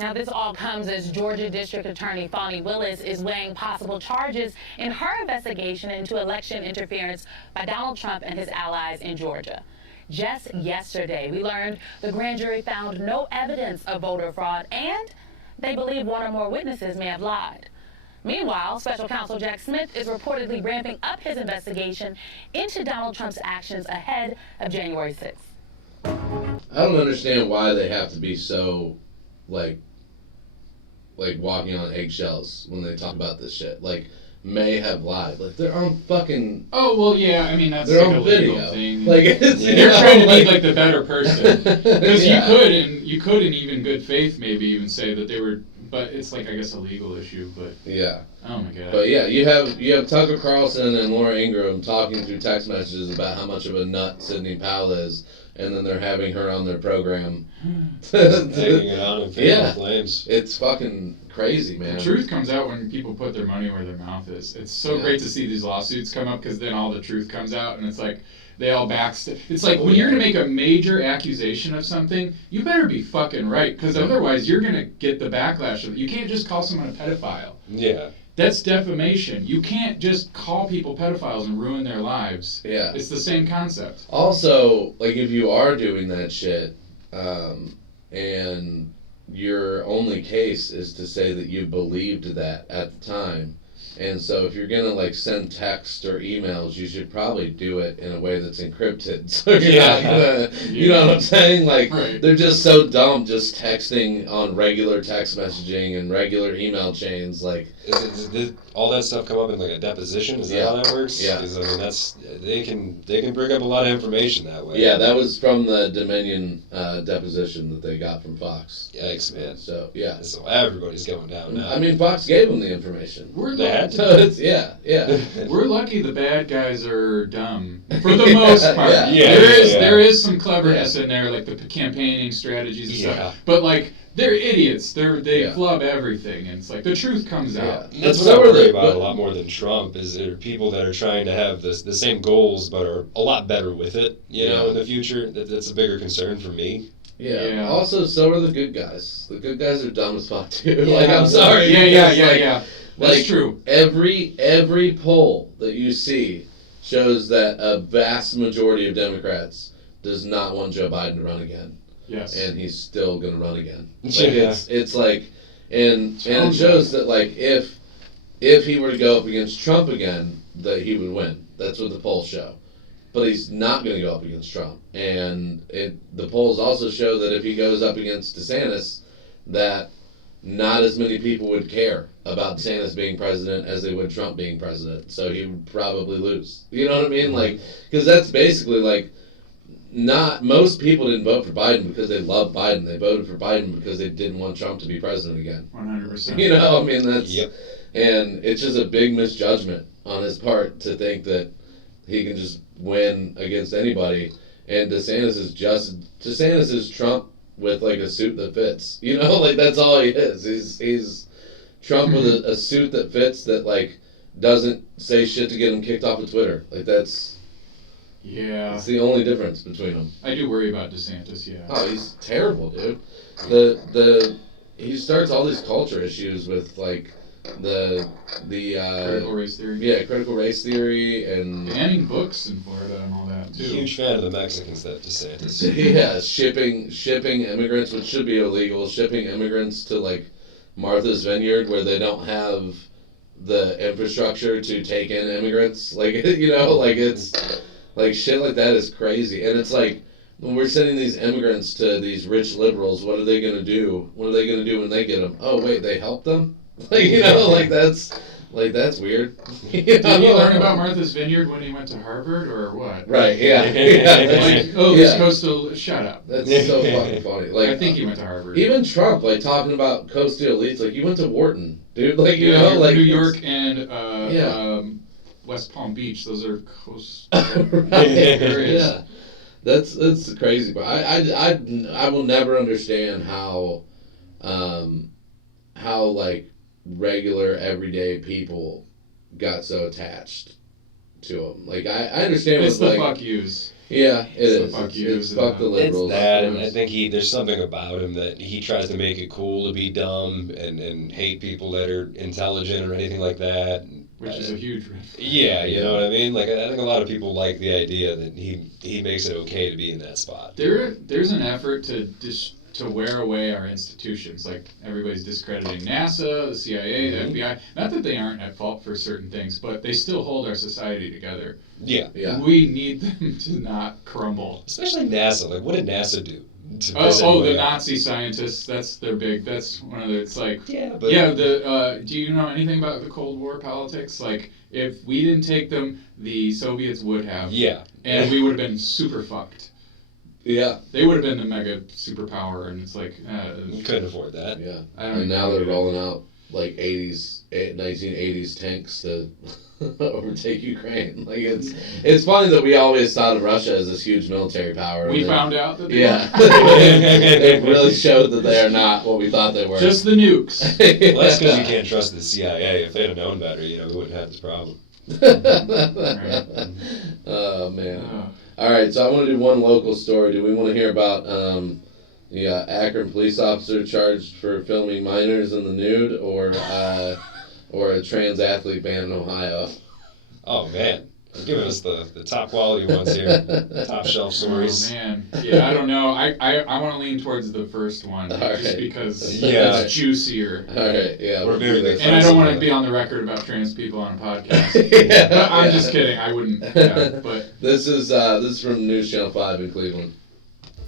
Now, this all comes as Georgia District Attorney Fani Willis is weighing possible charges in her investigation into election interference by Donald Trump and his allies in Georgia. Just yesterday, we learned the grand jury found no evidence of voter fraud, and they believe one or more witnesses may have lied. Meanwhile, Special Counsel Jack Smith is reportedly ramping up his investigation into Donald Trump's actions ahead of January 6th. I don't understand why they have to be so, like walking on eggshells when they talk about this shit. Like, may have lied. Like, they're on fucking... Oh, well, yeah, I mean, that's they're like on a legal video. thing. Like, it's, they're trying to be like the better person. Because Yeah. you could in even good faith maybe even say that they were, but it's like, I guess, a legal issue, but... Yeah. Oh my god. But yeah, you have Tucker Carlson and Laura Ingraham talking through text messages about how much of a nut Sidney Powell is, and then they're having her on their program. Taking it on and fanning flames. It's fucking crazy, man. The truth comes out when people put their money where their mouth is. It's so great to see these lawsuits come up, because then all the truth comes out, and it's like they all it's like when you're gonna make a major accusation of something, you better be fucking right, because otherwise you're gonna get the backlash of it. You can't just call someone a pedophile. Yeah. That's defamation. You can't just call people pedophiles and ruin their lives. Yeah. It's the same concept. Also, like, if you are doing that shit, and your only case is to say that you believed that at the time, And so if you're gonna like send text or emails, you should probably do it in a way that's encrypted. So you're not gonna, you know what I'm saying? Like they're just so dumb, just texting on regular text messaging and regular email chains. Like, did all that stuff come up in like a deposition? Is that how that works? Yeah. Because I mean, they can bring up a lot of information that way. Yeah, that was from the Dominion deposition that they got from Fox. Yikes, man. So yeah. So everybody's going down now. I mean, Fox gave them the information. They had to. So it's, yeah. We're lucky the bad guys are dumb for the most part. Yeah. There is some cleverness in there, like the campaigning strategies and stuff. But like they're idiots. They flub everything, and it's like the truth comes out. And that's what I worry about a lot more than Trump. Is there are people that are trying to have the same goals, but are a lot better with it. You know, in the future, that's a bigger concern for me. Yeah. Also, so are the good guys. The good guys are dumb as fuck too. Yeah. Like, I'm sorry. Yeah. That's like, true. Every poll that you see shows that a vast majority of Democrats does not want Joe Biden to run again. Yes. And he's still going to run again. Like, it's like, and it shows that like if he were to go up against Trump again, that he would win. That's what the polls show. But he's not going to go up against Trump. And the polls also show that if he goes up against DeSantis, that not as many people would care about DeSantis being president as they would Trump being president. So he would probably lose. You know what I mean? Like, because that's basically like, not most people didn't vote for Biden because they love Biden. They voted for Biden because they didn't want Trump to be president again. 100%. You know, I mean, that's and it's just a big misjudgment on his part to think that he can just win against anybody. And DeSantis is Trump with like a suit that fits. You know, like that's all he is. He's Trump with a suit that fits, that like doesn't say shit to get him kicked off of Twitter. Like that's the only difference between them. I do worry about DeSantis. Yeah. Oh, he's terrible, dude. He starts all these culture issues with like the critical race theory. Yeah, critical race theory and banning books in Florida and all that too. Huge fan of the Mexican stuff, DeSantis. Yeah, shipping immigrants, which should be illegal, shipping immigrants to like Martha's Vineyard where they don't have the infrastructure to take in immigrants. Like, you know, like it's like shit like that is crazy. And it's like when we're sending these immigrants to these rich liberals, what are they going to do? What are they going to do when they get them? Oh, wait, they help them? Like, you know, like that's weird. Did he learn about Martha's Vineyard when he went to Harvard or what? Right, yeah. Like, this coastal, shut up. That's so fucking funny. Like, I think he went to Harvard. Even Trump, like, talking about coastal elites, like, you went to Wharton, dude. Like, you know, like... New York and West Palm Beach, those are coast areas. Yeah. That's crazy. But I will never understand how like, regular everyday people got so attached to him. Like I understand it's what the like fuck yous. Yeah, it's the fuck yous. It's fuck the liberals. It's that, and I think there's something about him that he tries to make it cool to be dumb and hate people that are intelligent or anything like that. Which is a huge risk. Yeah, you know what I mean? Like I think a lot of people like the idea that he makes it okay to be in that spot. There's an effort to wear away our institutions. Like everybody's discrediting NASA, the CIA, the FBI. Not that they aren't at fault for certain things, but they still hold our society together. Yeah. We need them to not crumble. Especially NASA. Like, what did NASA do? The Nazi scientists. That's their big. That's one of the. It's like. Yeah. But do you know anything about the Cold War politics? Like, if we didn't take them, the Soviets would have. Yeah. And we would have been super fucked. Yeah. They would have been the mega superpower, and it's like... you couldn't afford that. Yeah. And now they're rolling out, like, 1980s tanks to overtake Ukraine. Like, it's funny that we always thought of Russia as this huge military power. We found out that they they really showed that they are not what we thought they were. Just the nukes. Well, that's because you can't trust the CIA. If they'd have known better, we wouldn't have this problem. Right. Oh, man. All right, so I want to do one local story. Do we want to hear about Akron police officer charged for filming minors in the nude, or a trans athlete banned in Ohio? Oh man, Giving us the top quality ones here, top shelf stories. Oh man, yeah, I don't know. I want to lean towards the first one just because it's juicier. All right, yeah, we're very big. And I don't want to be on the record about trans people on a podcast. But I'm just kidding. I wouldn't. Yeah, but this is from News Channel 5 in Cleveland.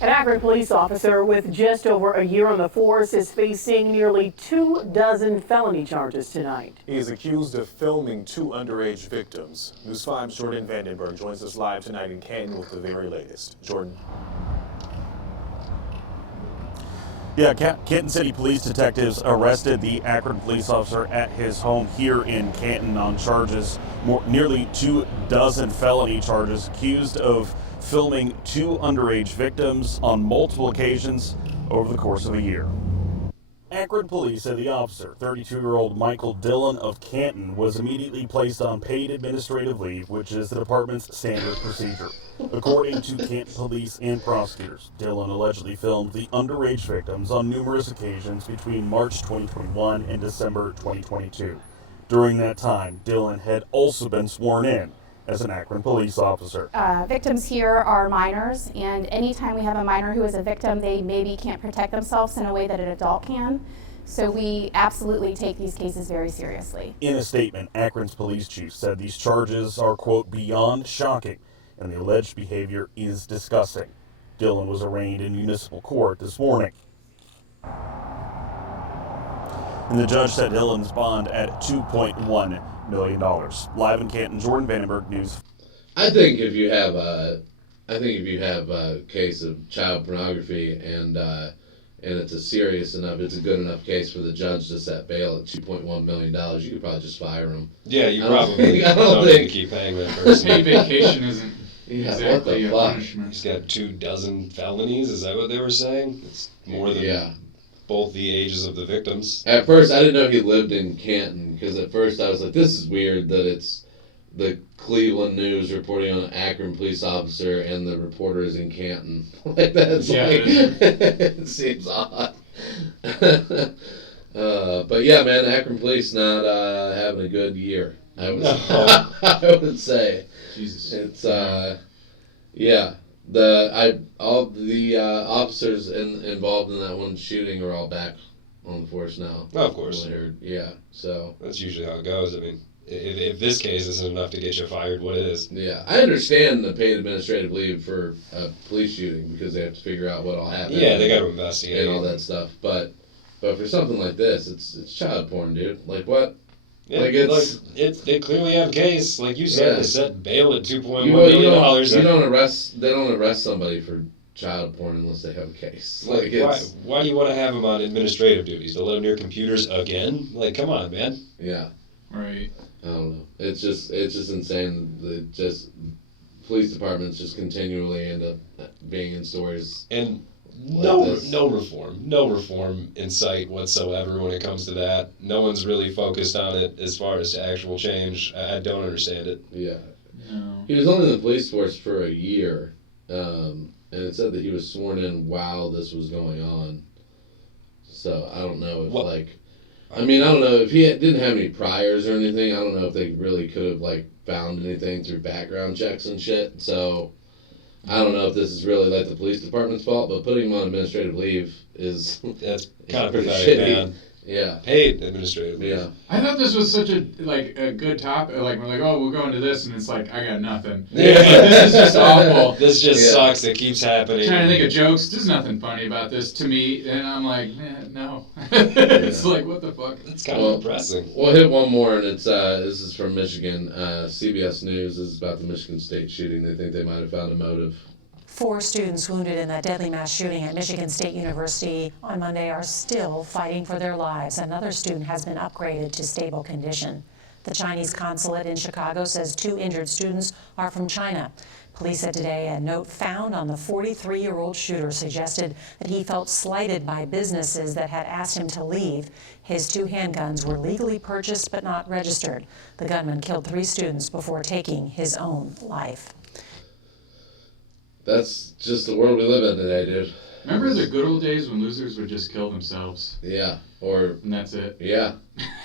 An Akron police officer with just over a year on the force is facing nearly 24 felony charges tonight. He is accused of filming 2 underage victims. News 5's Jordan Vandenberg joins us live tonight in Canton with the very latest. Jordan. Yeah, Canton City Police detectives arrested the Akron police officer at his home here in Canton on charges, nearly 24 felony charges, accused of filming 2 underage victims on multiple occasions over the course of a year. Akron police said the officer, 32-year-old Michael Dillon of Canton, was immediately placed on paid administrative leave, which is the department's standard procedure. According to Canton police and prosecutors, Dillon allegedly filmed the underage victims on numerous occasions between March 2021 and December 2022. During that time, Dillon had also been sworn in as an Akron police officer. Victims here are minors, and anytime we have a minor who is a victim, they maybe can't protect themselves in a way that an adult can. So we absolutely take these cases very seriously. In a statement, Akron's police chief said these charges are, quote, beyond shocking, and the alleged behavior is disgusting. Dillon was arraigned in municipal court this morning. And the judge set Dillon's bond at $2.1 million. Live in Canton, Jordan Vandenberg, News. I think if you have a case of child pornography and it's a serious enough, it's a good enough case for the judge to set bail at $2.1 million, you could probably just fire him. Yeah, you probably don't need to keep paying that person. Paid vacation isn't Yeah, exactly a what the fuck? punishment. He's got 24 felonies. Is that what they were saying? It's more than both the ages of the victims. At first, I didn't know he lived in Canton, because at first I was like, this is weird that it's the Cleveland News reporting on an Akron police officer and the reporter is in Canton. Like, that's it seems odd. But yeah, man, Akron police not having a good year, I would say. Jesus. It's, all the officers involved in that one shooting are all back on the force now. Oh, of course. Yeah, so. That's usually how it goes. I mean, if this case isn't enough to get you fired, what is? Yeah, I understand the paid administrative leave for a police shooting because they have to figure out what all happened. Yeah, they got to investigate and all that stuff. But for something like this, it's child porn, dude. Like what? Yeah, they clearly have a case, like you said. They set bail at $2.1 million. They don't arrest somebody for child porn unless they have a case. Like why do you want to have them on administrative duties? To let them near computers again? Like, come on, man. Yeah. Right. I don't know. It's just insane. Police departments just continually end up being in stories. And no reform in sight whatsoever when it comes to that. No one's really focused on it as far as actual change. I don't understand it. Yeah. No. He was only in the police force for a year, and it said that he was sworn in while this was going on. So I don't know if I don't know if he didn't have any priors or anything. I don't know if they really could have found anything through background checks and shit. So I don't know if this is really the police department's fault, but putting him on administrative leave that's kind of pretty pathetic, shitty. man. Yeah. Paid administrative leave. Yeah. I thought this was such a good topic. We're like, oh, we'll go into this, and it's like, I got nothing. Yeah. This is just awful. This just sucks. It keeps happening. I'm trying to think of jokes. There's nothing funny about this to me, and I'm like, no. It's like, what the fuck? It's kind of depressing. We'll hit one more, and it's this is from Michigan. CBS News is about the Michigan State shooting. They think they might have found a motive. 4 students wounded in that deadly mass shooting at Michigan State University on Monday are still fighting for their lives. Another student has been upgraded to stable condition. The Chinese consulate in Chicago says 2 injured students are from China. Police said today a note found on the 43-year-old shooter suggested that he felt slighted by businesses that had asked him to leave. His 2 handguns were legally purchased but not registered. The gunman killed 3 students before taking his own life. That's just the world we live in today, dude. Remember the good old days when losers would just kill themselves? Yeah. And that's it. Yeah.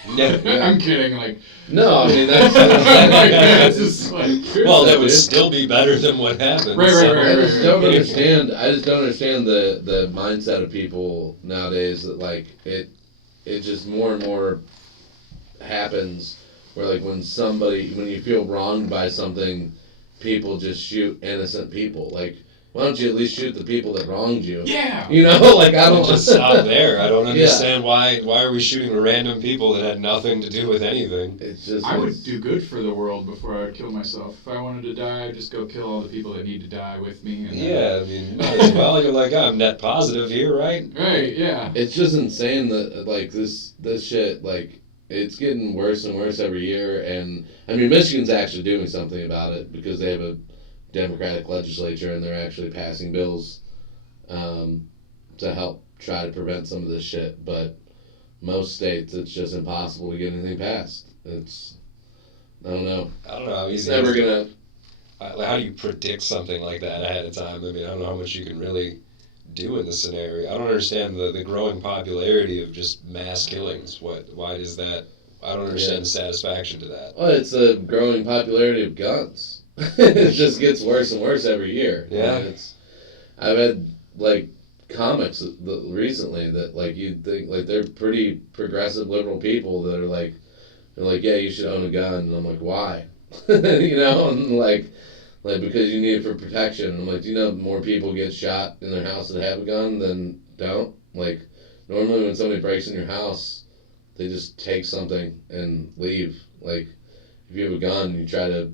I'm kidding. Like, no, I mean that's just like, well, that would still be better than what happened. Right. I just don't understand the mindset of people nowadays that like it just more and more happens where like when you feel wronged by something, people just shoot innocent people. Like, why don't you at least shoot the people that wronged you? Yeah. You know, like I don't just stop there. I don't understand why are we shooting random people that had nothing to do with anything. It's just I would do good for the world before I would kill myself. If I wanted to die, I'd just go kill all the people that need to die with me. And yeah, I mean, might as well. You're like, I'm net positive here, right? Right. Yeah. It's just insane that like this shit like it's getting worse and worse every year, and I mean Michigan's actually doing something about it because they have a Democratic legislature and they're actually passing bills to help try to prevent some of this shit. But most states, it's just impossible to get anything passed. I don't know. It's never gonna. How do you predict something like that ahead of time? I mean, I don't know how much you can really do in this scenario. I don't understand the growing popularity of just mass killings. Why is that? I don't understand the satisfaction to that. Well, it's the growing popularity of guns. It just gets worse and worse every year. Yeah. I've had like comics recently that like you'd think like they're pretty progressive liberal people that are like yeah, you should own a gun, and I'm like, why? You know, and like because you need it for protection. And I'm like, do you know more people get shot in their house that have a gun than don't? Like normally when somebody breaks in your house, they just take something and leave. Like if you have a gun, you try to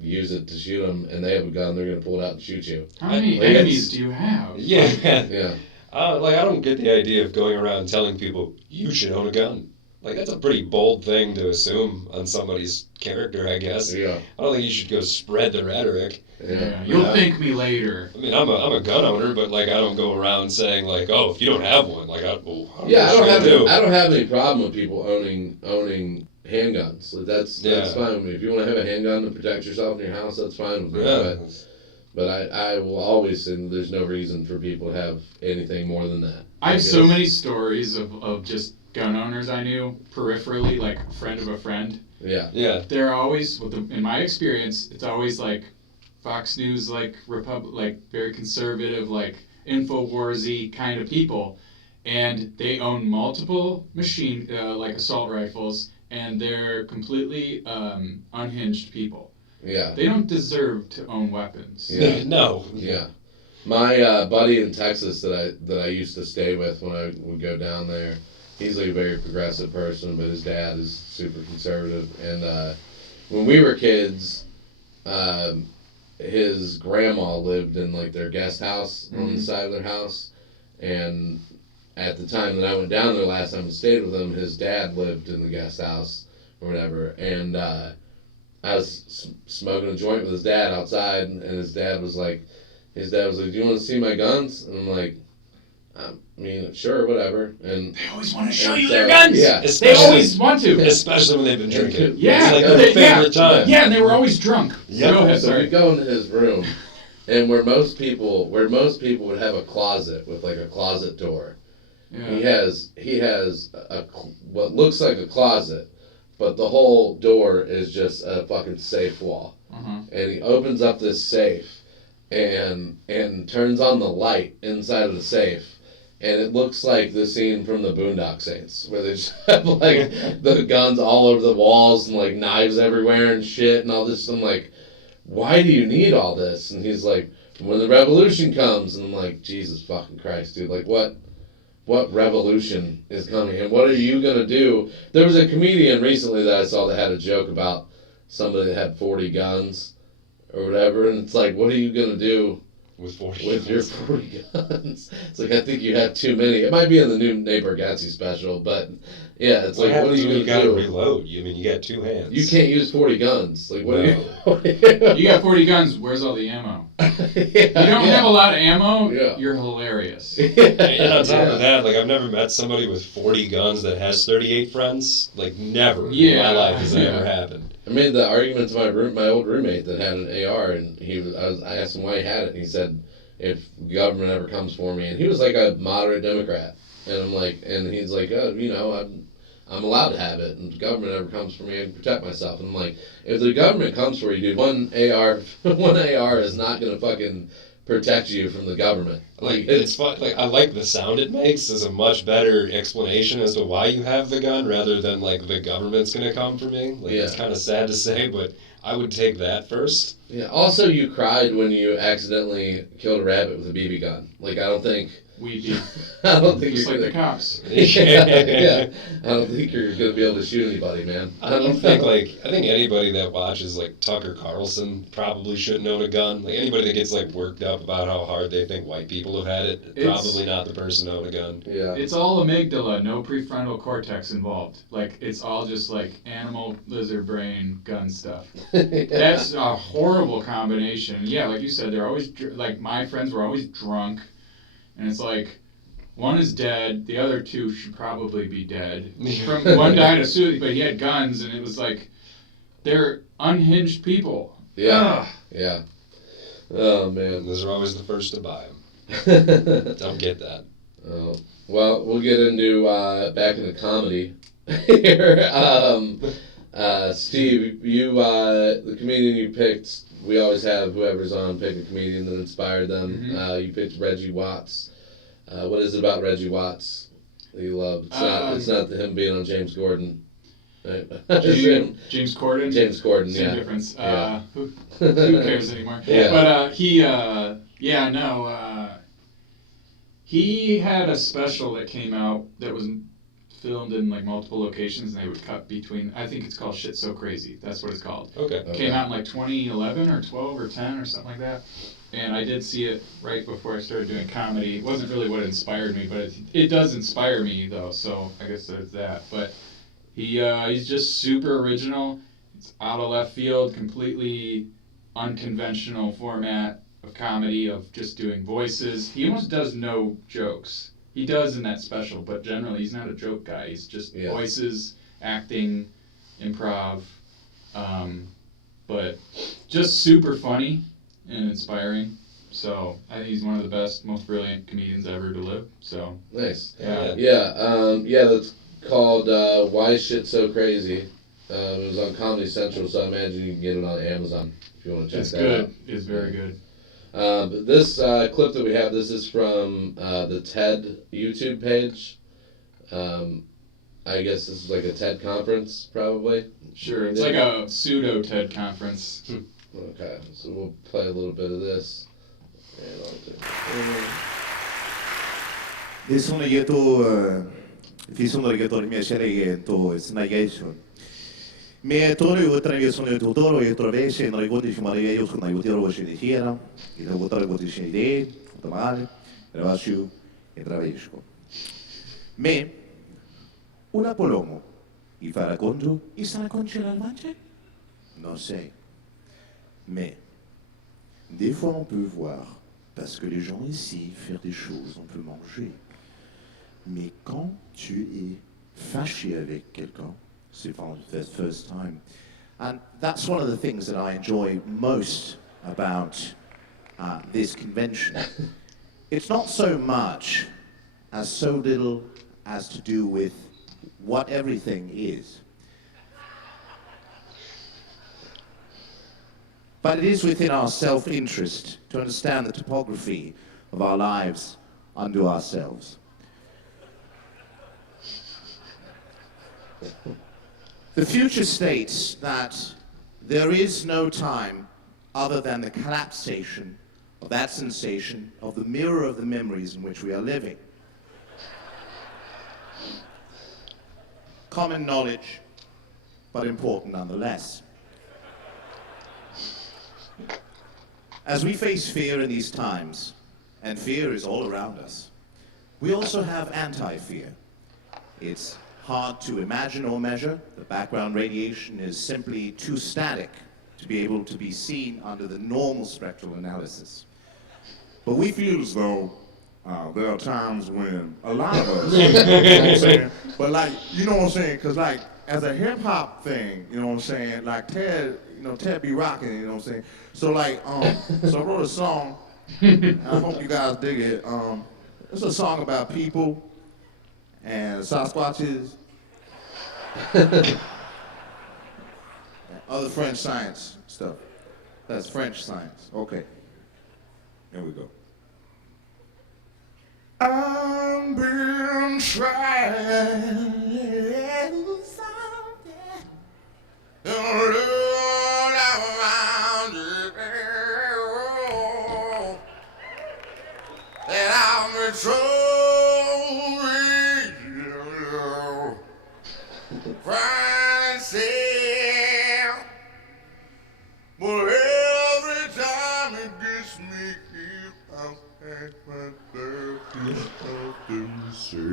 use it to shoot them, and they have a gun, they're going to pull it out and shoot you. How many enemies do you have? Yeah. Yeah. I don't get the idea of going around telling people, you should own a gun. Like, that's a pretty bold thing to assume on somebody's character, I guess. Yeah. I don't think you should go spread the rhetoric. Yeah. You'll thank me later. I mean, I'm a gun owner, but, like, I don't go around saying, like, oh, if you don't have one, like, I don't have any problem with people owning handguns. Like that's fine with me. If you want to have a handgun to protect yourself in your house, that's fine with me. Yeah. But I will always say there's no reason for people to have anything more than that. I have so many stories of just gun owners I knew peripherally, like a friend of a friend. Yeah. Yeah. They're always, in my experience, it's always like Fox News, like very conservative, like InfoWarsy kind of people, and they own multiple like assault rifles. And they're completely unhinged people. Yeah. They don't deserve to own weapons. Yeah. No. Yeah. My buddy in Texas that I used to stay with when I would go down there, he's like a very progressive person, but his dad is super conservative. And when we were kids, his grandma lived in like their guest house on the side of their house, and at the time that I went down there last time and stayed with him, his dad lived in the guest house or whatever. And I was smoking a joint with his dad outside, and his dad was like, do you want to see my guns? And I'm like, I mean, sure, whatever. And they always want to show you their guns. Yeah, they always want to, especially when they've been drinking. Yeah, it's like their favorite time. Yeah, and they were always drunk. Yep. Go ahead, So we go into his room, and where most people would have a closet with like a closet door. Yeah. He has what looks like a closet, but the whole door is just a fucking safe wall. And he opens up this safe and turns on the light inside of the safe, and it looks like the scene from the Boondock Saints where they just have like the guns all over the walls and like knives everywhere and shit and all this. I'm like, why do you need all this? And he's like, when the revolution comes. And I'm like, Jesus fucking Christ, dude, like what revolution is coming, and what are you going to do? There was a comedian recently that I saw that had a joke about somebody that had 40 guns or whatever, and it's like, what are you going to do with your 40 guns? It's like, I think you have too many. It might be in the new Nate Bargatze special, but yeah, it's like, what are you going to do? Reload. I mean, you got two hands. You can't use 40 guns. Like, what you got 40 guns, where's all the ammo? You don't have a lot of ammo, you're hilarious. And on top of that, like, I've never met somebody with 40 guns that has 38 friends. Like, never in my life has that ever happened. I made the argument to my old roommate that had an AR, and I asked him why he had it, and he said, if government ever comes for me, and he was like a moderate Democrat, and I'm like, and he's like, oh, you know, I'm allowed to have it, and if the government ever comes for me, I can protect myself. And I'm like, if the government comes for you, dude, one AR is not gonna fucking protect you from the government. Like, it's fun. Like, I like the sound it makes as a much better explanation as to why you have the gun, rather than like the government's gonna come for me. Like, it's kind of sad to say, but I would take that first. Yeah. Also, you cried when you accidentally killed a rabbit with a BB gun. Like, I don't think. We do. I don't think Just you're like gonna, the cops. yeah. I don't think you're gonna be able to shoot anybody, man. I don't think I think anybody that watches like Tucker Carlson probably shouldn't own a gun. Like, anybody that gets like worked up about how hard they think white people have had it, probably not the person to own a gun. Yeah. It's all amygdala, no prefrontal cortex involved. Like, it's all just like animal, lizard brain, gun stuff. That's a horrible combination. Yeah, like you said, they're always like my friends were always drunk. And it's like, one is dead, the other two should probably be dead. One died of suicide, but he had guns, and it was like, they're unhinged people. Yeah. Yeah. Oh, man. Those are always the first to buy them. Don't get that. Oh. Well, we'll get into, back into comedy here. Steve, you, the comedian you picked, we always have whoever's on pick a comedian that inspired them. Mm-hmm. You picked Reggie Watts. What is it about Reggie Watts that you love? It's not him being on James Gordon. Right? James Corden? James Corden, Same yeah. difference. Yeah. Who cares anymore? Yeah. But he had a special that came out that was filmed in like multiple locations, and they would cut between. I think it's called Shit So Crazy. That's what it's called. Okay. Came out in like 2011 or 12 or 10 or something like that. And I did see it right before I started doing comedy. It wasn't really what inspired me, but it does inspire me though. So I guess there's that. But he's just super original. It's out of left field, completely unconventional format of comedy, of just doing voices. He almost does no jokes. He does in that special, but generally he's not a joke guy. He's just voices, acting, improv, but just super funny and inspiring. So I think he's one of the best, most brilliant comedians ever to live. So nice. Yeah. That's called Why Is Shit So Crazy? It was on Comedy Central, so I imagine you can get it on Amazon if you want to check it's that good. out. It's very good. But this clip that we have, this is from the TED YouTube page. I guess this is like a TED conference, probably. Sure, it's like a pseudo TED conference. Okay, so we'll play a little bit of this. Det finns några mi piacerei snagation. Me toro io tra sono io tutoro io trovesce non ricordi ci maria io sono io tiro voce di fiera e devo votare voce di idee male ravasciu e travesco. Me una polomo i farà congiù i sarà congelare il manche? Non sei. Mais des fois on peut voir parce que les gens ici faire des choses, on peut manger. Mais quand tu es fâché avec quelqu'un, c'est for the first time. And that's one of the things that I enjoy most about this convention. It's not so much as so little as to do with what everything is. But it is within our self-interest to understand the topography of our lives unto ourselves. The future states that there is no time other than the collapsation of that sensation of the mirror of the memories in which we are living. Common knowledge, but important nonetheless. As we face fear in these times, and fear is all around us, we also have anti-fear. It's hard to imagine or measure. The background radiation is simply too static to be able to be seen under the normal spectral analysis. But we feel as though there are times when a lot of us, you know what I'm saying? But like, you know what I'm saying? Because like, as a hip hop thing, you know what I'm saying? Like Ted, you know, Ted be rocking, you know what I'm saying? So like, so I wrote a song, and I hope you guys dig it. It's a song about people and Sasquatches Other French science stuff. That's French science. Okay. Here we go. I've been trying something to run around you, and I'm controlling you, Francis. But every time it gets me here, I'll ask myself just something to say.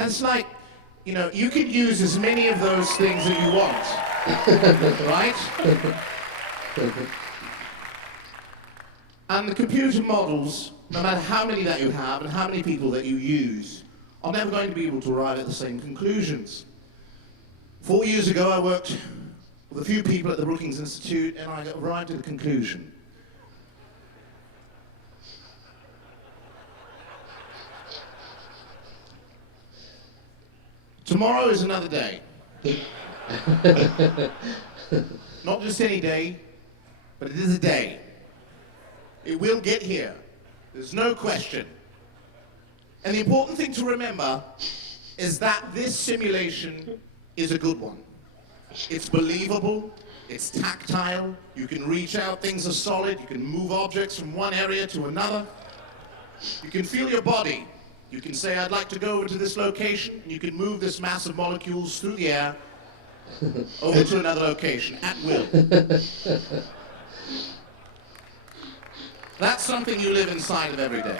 It's like, you know, you could use as many of those things that you want, right? And the computer models, no matter how many that you have and how many people that you use, are never going to be able to arrive at the same conclusions. 4 years ago, I worked with a few people at the Brookings Institute, and I arrived at a conclusion. Tomorrow is another day. Not just any day, but it is a day. It will get here. There's no question. And the important thing to remember is that this simulation is a good one. It's believable, it's tactile, you can reach out, things are solid, you can move objects from one area to another. You can feel your body. You can say, I'd like to go over to this location, and you can move this mass of molecules through the air over to another location at will. That's something you live inside of every day.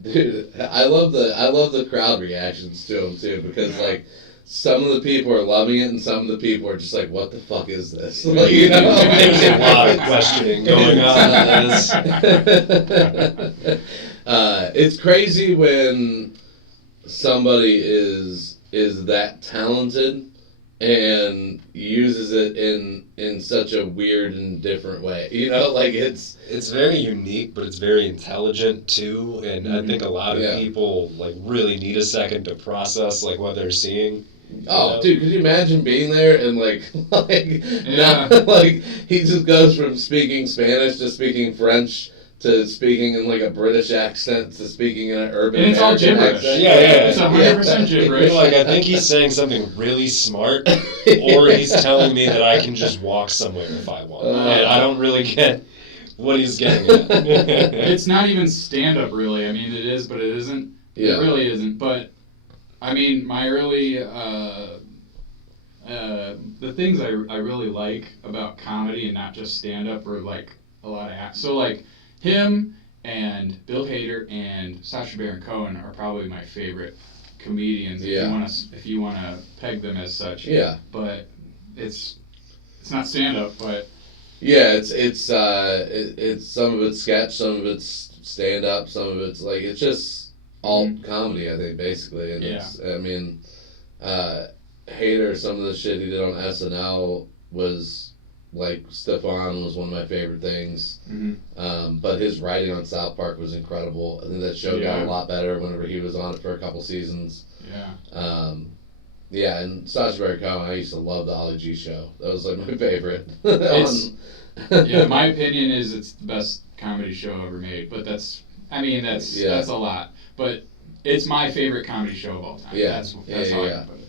Dude, I love the crowd reactions to him too, because like some of the people are loving it and some of the people are just like, what the fuck is this? Like, you know, there's a lot of questioning going on. It's crazy when somebody is that talented and uses it in such a weird and different way. You know, like it's very unique, but it's very intelligent too. And I think a lot of people like really need a second to process like what they're seeing. Oh, dude, could you imagine being there and not like he just goes from speaking Spanish to speaking French to speaking in like a British accent to speaking in an urban and it's all gibberish. Accent. It's 100% gibberish. Like I think he's saying something really smart, or he's telling me that I can just walk somewhere if I want. And I don't really get what he's getting at. It's not even stand-up, really. I mean, it is, but it isn't. Yeah. It really isn't. But I mean, my early the things I really like about comedy and not just stand-up are like a lot of acts. So like him and Bill Hader and Sacha Baron Cohen are probably my favorite comedians. If you want to peg them as such. Yeah. But it's not stand-up, but yeah, it's some of it's sketch, some of it's stand-up, some of it's like it's just alt comedy, I think, basically. And it's, I mean, Hader, some of the shit he did on SNL was, like, Stefan was one of my favorite things. But his writing on South Park was incredible. I think that show got a lot better whenever he was on it for a couple seasons. Yeah, and Sacha Baron Cohen, I used to love the Ollie G show. That was, like, my favorite. Yeah, my opinion is it's the best comedy show ever made. But that's a lot. But it's my favorite comedy show of all time. That's how I can put it.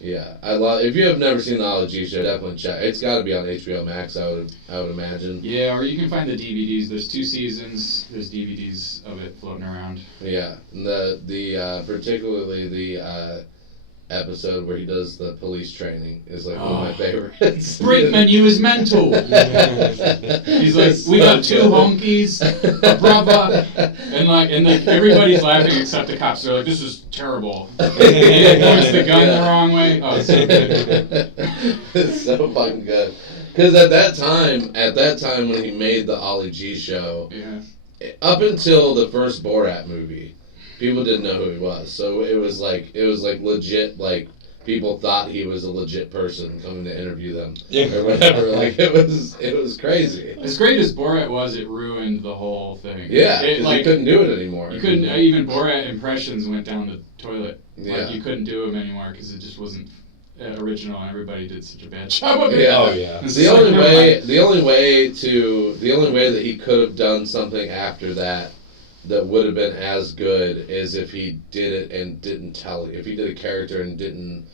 Yeah, I love. If you have never seen the Ollie G show, definitely check. It's got to be on HBO Max. I would imagine. Yeah, or you can find the DVDs. There's 2 seasons. There's DVDs of it floating around. Yeah, and the particularly the episode where he does the police training is like one of my favorites. Brinkman, you is mental. He's like, we got 2 honkies, a brother, and everybody's laughing except the cops. They're like, this is terrible. He points the gun the wrong way. Oh, it's so good. It's so fucking good. Because at that time when he made the Ollie G show, up until the first Borat movie, people didn't know who he was. So it was like legit, like people thought he was a legit person coming to interview them or whatever. Like it was crazy. As great as Borat was, it ruined the whole thing. Yeah, because you couldn't do it anymore. You couldn't. Even Borat impressions went down the toilet. Yeah. Like you couldn't do them anymore because it just wasn't original, and everybody did such a bad job of it. Yeah. Oh yeah. The only way that he could have done something after that would have been as good is if he did it and didn't tell it. If he did a character and didn't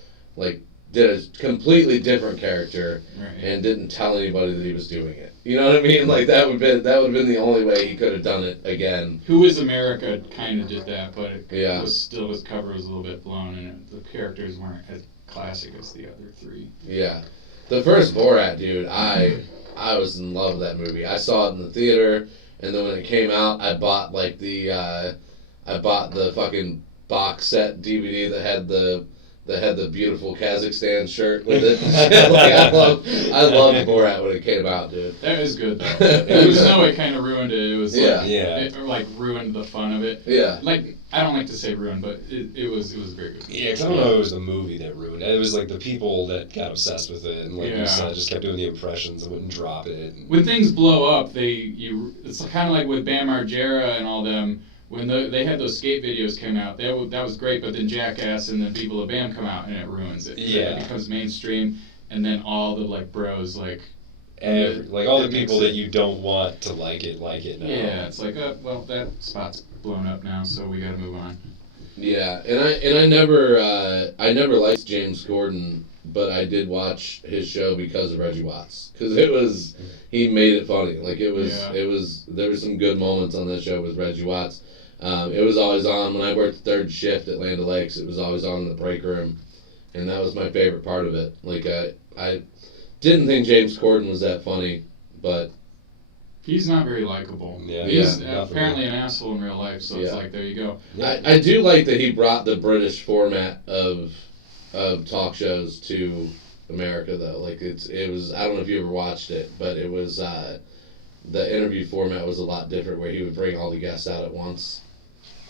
did a completely different character and didn't tell anybody that he was doing it. You know what I mean? Like that would have been the only way he could have done it again. Who Is America kind of did that, but it was still, his cover was a little bit blown, and the characters weren't as classic as the other 3. Yeah, the first Borat, dude, I was in love with that movie. I saw it in the theater, and then when it came out, I bought the fucking box set DVD that had the beautiful Kazakhstan shirt with it. Like, I loved Borat when it came out, dude. That was good though. It kind of ruined it. It was it ruined the fun of it. Yeah. Like, I don't like to say ruined, but it was very good. Yeah, because I don't know if it was the movie that ruined it. It was like the people that got obsessed with it and like you said, just kept doing the impressions and wouldn't drop it. When things blow up, it's kind of like with Bam Margera and all them. When they had those skate videos come out, that was great, but then Jackass and then People of Bam come out and it ruins it. Yeah. It becomes mainstream, and then all the bros all the people that you don't want to like it now. Yeah, it's like, well, that spot's blown up now, so we got to move on. Yeah, and I never liked James Corden, but I did watch his show because of Reggie Watts, because he made it funny. Like there were some good moments on that show with Reggie Watts. It was always on when I worked the 3rd shift at Land O'Lakes. It was always on in the break room, and that was my favorite part of it. Like I didn't think James Corden was that funny, but he's not very likable. Yeah, he's apparently an asshole in real life. So it's like, there you go. I do like that he brought the British format of talk shows to America, though. Like it was. I don't know if you ever watched it, but it was the interview format was a lot different, where he would bring all the guests out at once.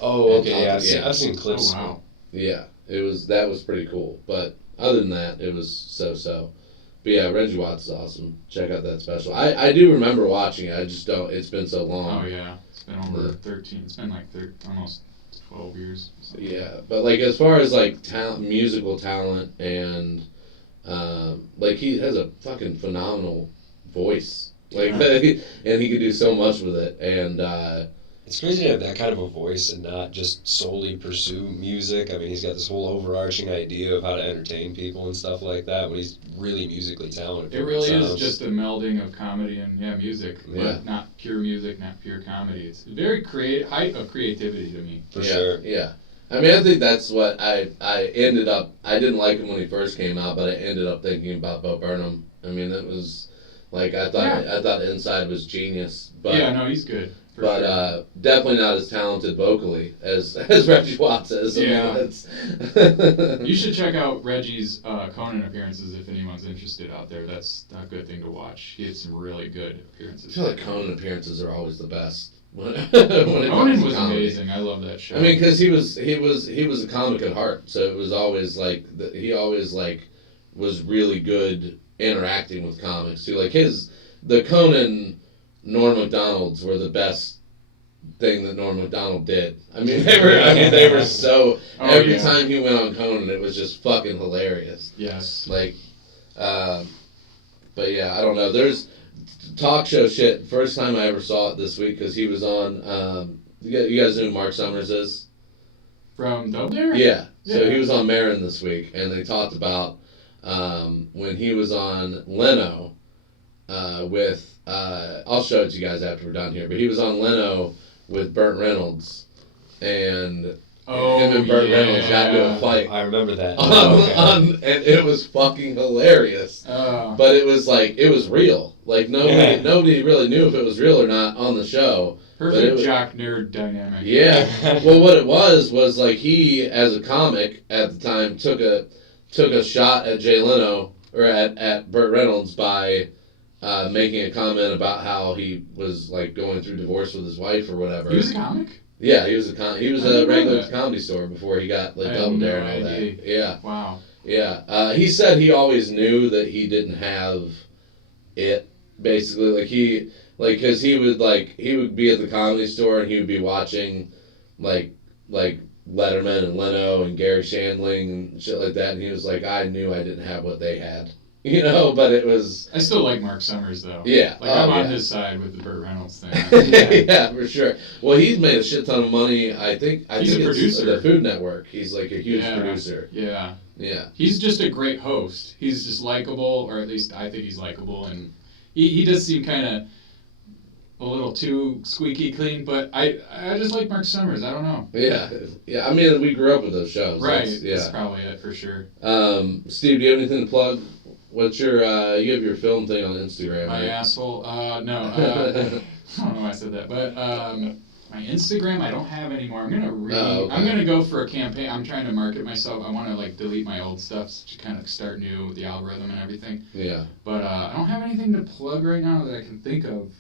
Oh, okay. Yeah, I've seen clips. Oh, wow. Yeah, that was pretty cool. But other than that, it was so. But yeah, Reggie Watts is awesome. Check out that special. I do remember watching it. I just don't. It's been so long. Oh yeah, it's been over 13. It's been like almost 12 years. Yeah, but like as far as like musical talent and like he has a fucking phenomenal voice. Like and he could do so much with it. And it's crazy to have that kind of a voice and not just solely pursue music. I mean, he's got this whole overarching idea of how to entertain people and stuff like that when he's really musically talented. It really is just a melding of comedy and music, Yeah. but not pure music, not pure comedy. It's very height of creativity to me. For sure. Yeah. I mean, I think that's what I ended up. I didn't like him when he first came out, but I ended up thinking about Bo Burnham. I mean, that was like I thought Inside was genius. But yeah, no, he's good. But definitely not as talented vocally as Reggie Watts is. You should check out Reggie's Conan appearances if anyone's interested out there. That's a good thing to watch. He had some really good appearances. I feel like Conan appearances are always the best. Conan was amazing. I love that show. I mean, because he was a comic at heart, so it was always like he always like was really good interacting with comics too. Like the Conan Norm Macdonalds were the best thing that Norm Macdonald did. I mean, they were so every time he went on Conan, it was just fucking hilarious. Yes. Like, but yeah, I don't know. There's talk show shit. First time I ever saw it this week because he was on. You guys know who Mark Summers is? From Double Dare? Yeah. So he was on Marin this week, and they talked about when he was on Leno with. I'll show it to you guys after we're done here. But he was on Leno with Burt Reynolds, and him and Burt Reynolds got into a fight. I remember that. And it was fucking hilarious. But it was like it was real. Like nobody really knew if it was real or not on the show. Perfect jock nerd dynamic. Yeah. Well, what it was like he, as a comic at the time, took a shot at Jay Leno or at Burt Reynolds by making a comment about how he was like going through divorce with his wife or whatever. He was a comic? Yeah, he was a regular Comedy Store before he got like Double Dare and all that. Yeah. Wow. Yeah. He said he always knew that he didn't have it. Basically, because he would be at the Comedy Store and he would be watching like Letterman and Leno and Gary Shandling and shit like that, and he was like, I knew I didn't have what they had. But it was... I still like Mark Summers, though. Yeah. I'm on his side with the Burt Reynolds thing. Yeah, for sure. Well, he's made a shit ton of money. I think he's a producer. The Food Network. He's like a huge producer. Yeah. Yeah. He's just a great host. He's just likable, or at least I think he's likable, and he does seem kind of a little too squeaky clean, but I just like Mark Summers. I don't know. Yeah. Yeah. I mean, we grew up with those shows. Right. That's probably it for sure. Steve, do you have anything to plug? What's your, you have your film thing on Instagram, My right? asshole? No. I don't know why I said that, but my Instagram I don't have anymore. I'm gonna go for a campaign. I'm trying to market myself. I want to like delete my old stuff to kind of start new with the algorithm and everything. Yeah. But I don't have anything to plug right now that I can think of.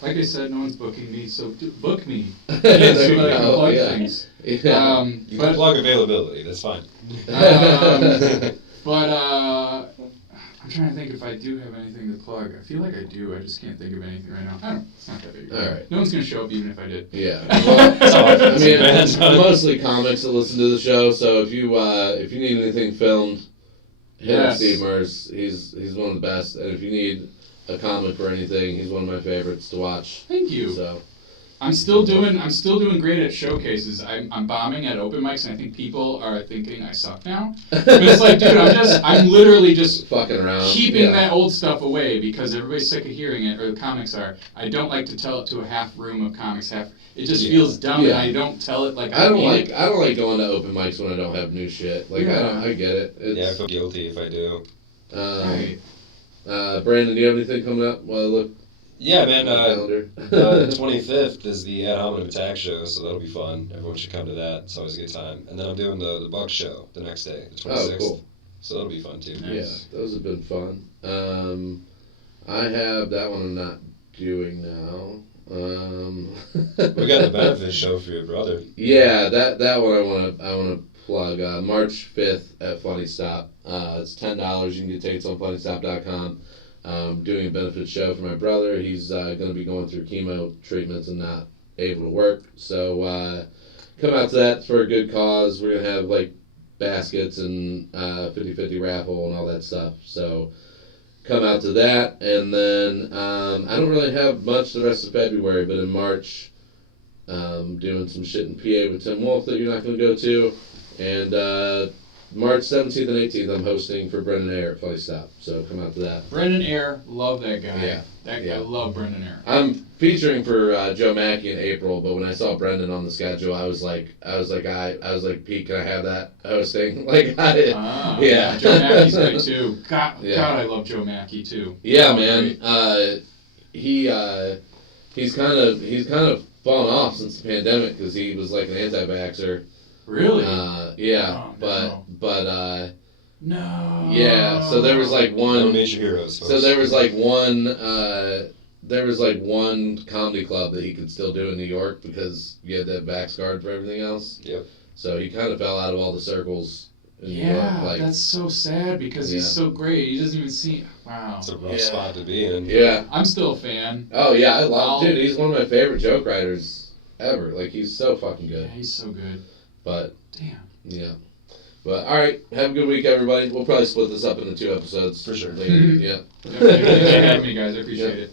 Like I said, no one's booking me, so book me. There so you that I can go. plug Yeah. things. Yeah. You can plug availability. That's fine. But I'm trying to think if I do have anything to plug. I feel like I do. I just can't think of anything right now. I don't. It's not that big. All right. No one's gonna show up even if I did. Yeah. Well, I mean, mostly comics that listen to the show. So if you need anything filmed, hit up Steve Mers. He's one of the best. And if you need a comic or anything, he's one of my favorites to watch. Thank you. So. I'm still doing great at showcases. I'm bombing at open mics, and I think people are thinking I suck now. But it's like, dude, I'm literally just fucking around, keeping that old stuff away because everybody's sick of hearing it, or the comics are. I don't like to tell it to a half room of comics. It just feels dumb, and I don't tell it like I don't like going to open mics when I don't have new shit. Like I get it. I feel guilty if I do. Right. Brandon, do you have anything coming up? Well, look. Yeah, man. The 25th is the Ad Hominem Attack show, so that'll be fun. Everyone should come to that. It's always a good time. And then I'm doing the Buck show the next day, the 26th. Oh, cool. So that'll be fun too. Nice. Yeah, those have been fun. I have that one I'm not doing now. We got the benefit show for your brother. Yeah, that one I wanna plug. March 5th at Funny Stop. It's $10. You can get tickets on funnystop.com. Doing a benefit show for my brother. He's going to be going through chemo treatments and not able to work. So come out to that for a good cause. We're going to have like baskets and 50-50 raffle and all that stuff. So come out to that. And then I don't really have much the rest of February, but in March, doing some shit in PA with Tim Wolf that you're not going to go to. And March 17th and 18th, I'm hosting for Brendan Ayer at Funny Stop, so come out to that. Brendan Ayer, love that guy. Yeah. That guy, love Brendan Ayer. I'm featuring for Joe Mackey in April, but when I saw Brendan on the schedule, I was like, Pete, can I have that hosting? Like, yeah. Joe Mackey's great too. God, I love Joe Mackey too. Yeah, man. He's kind of fallen off since the pandemic because he was like an anti-vaxxer. Really? Yeah, oh, no. but no. Yeah, so there was like one. No major heroes. So there was like one there was like one comedy club that he could still do in New York because you had that Vax guard for everything else. Yep. So he kind of fell out of all the circles in New York. Yeah, Like, that's so sad because he's so great. He doesn't even see. Wow. It's a rough spot to be in. Yeah. I'm still a fan. Oh yeah, I love dude. He's one of my favorite joke writers ever. Like he's so fucking good. Yeah, he's so good. But damn. Yeah. But all right, have a good week, everybody. We'll probably split this up into 2 episodes for sure. Later. Yeah. Thanks for having me, guys. I appreciate it.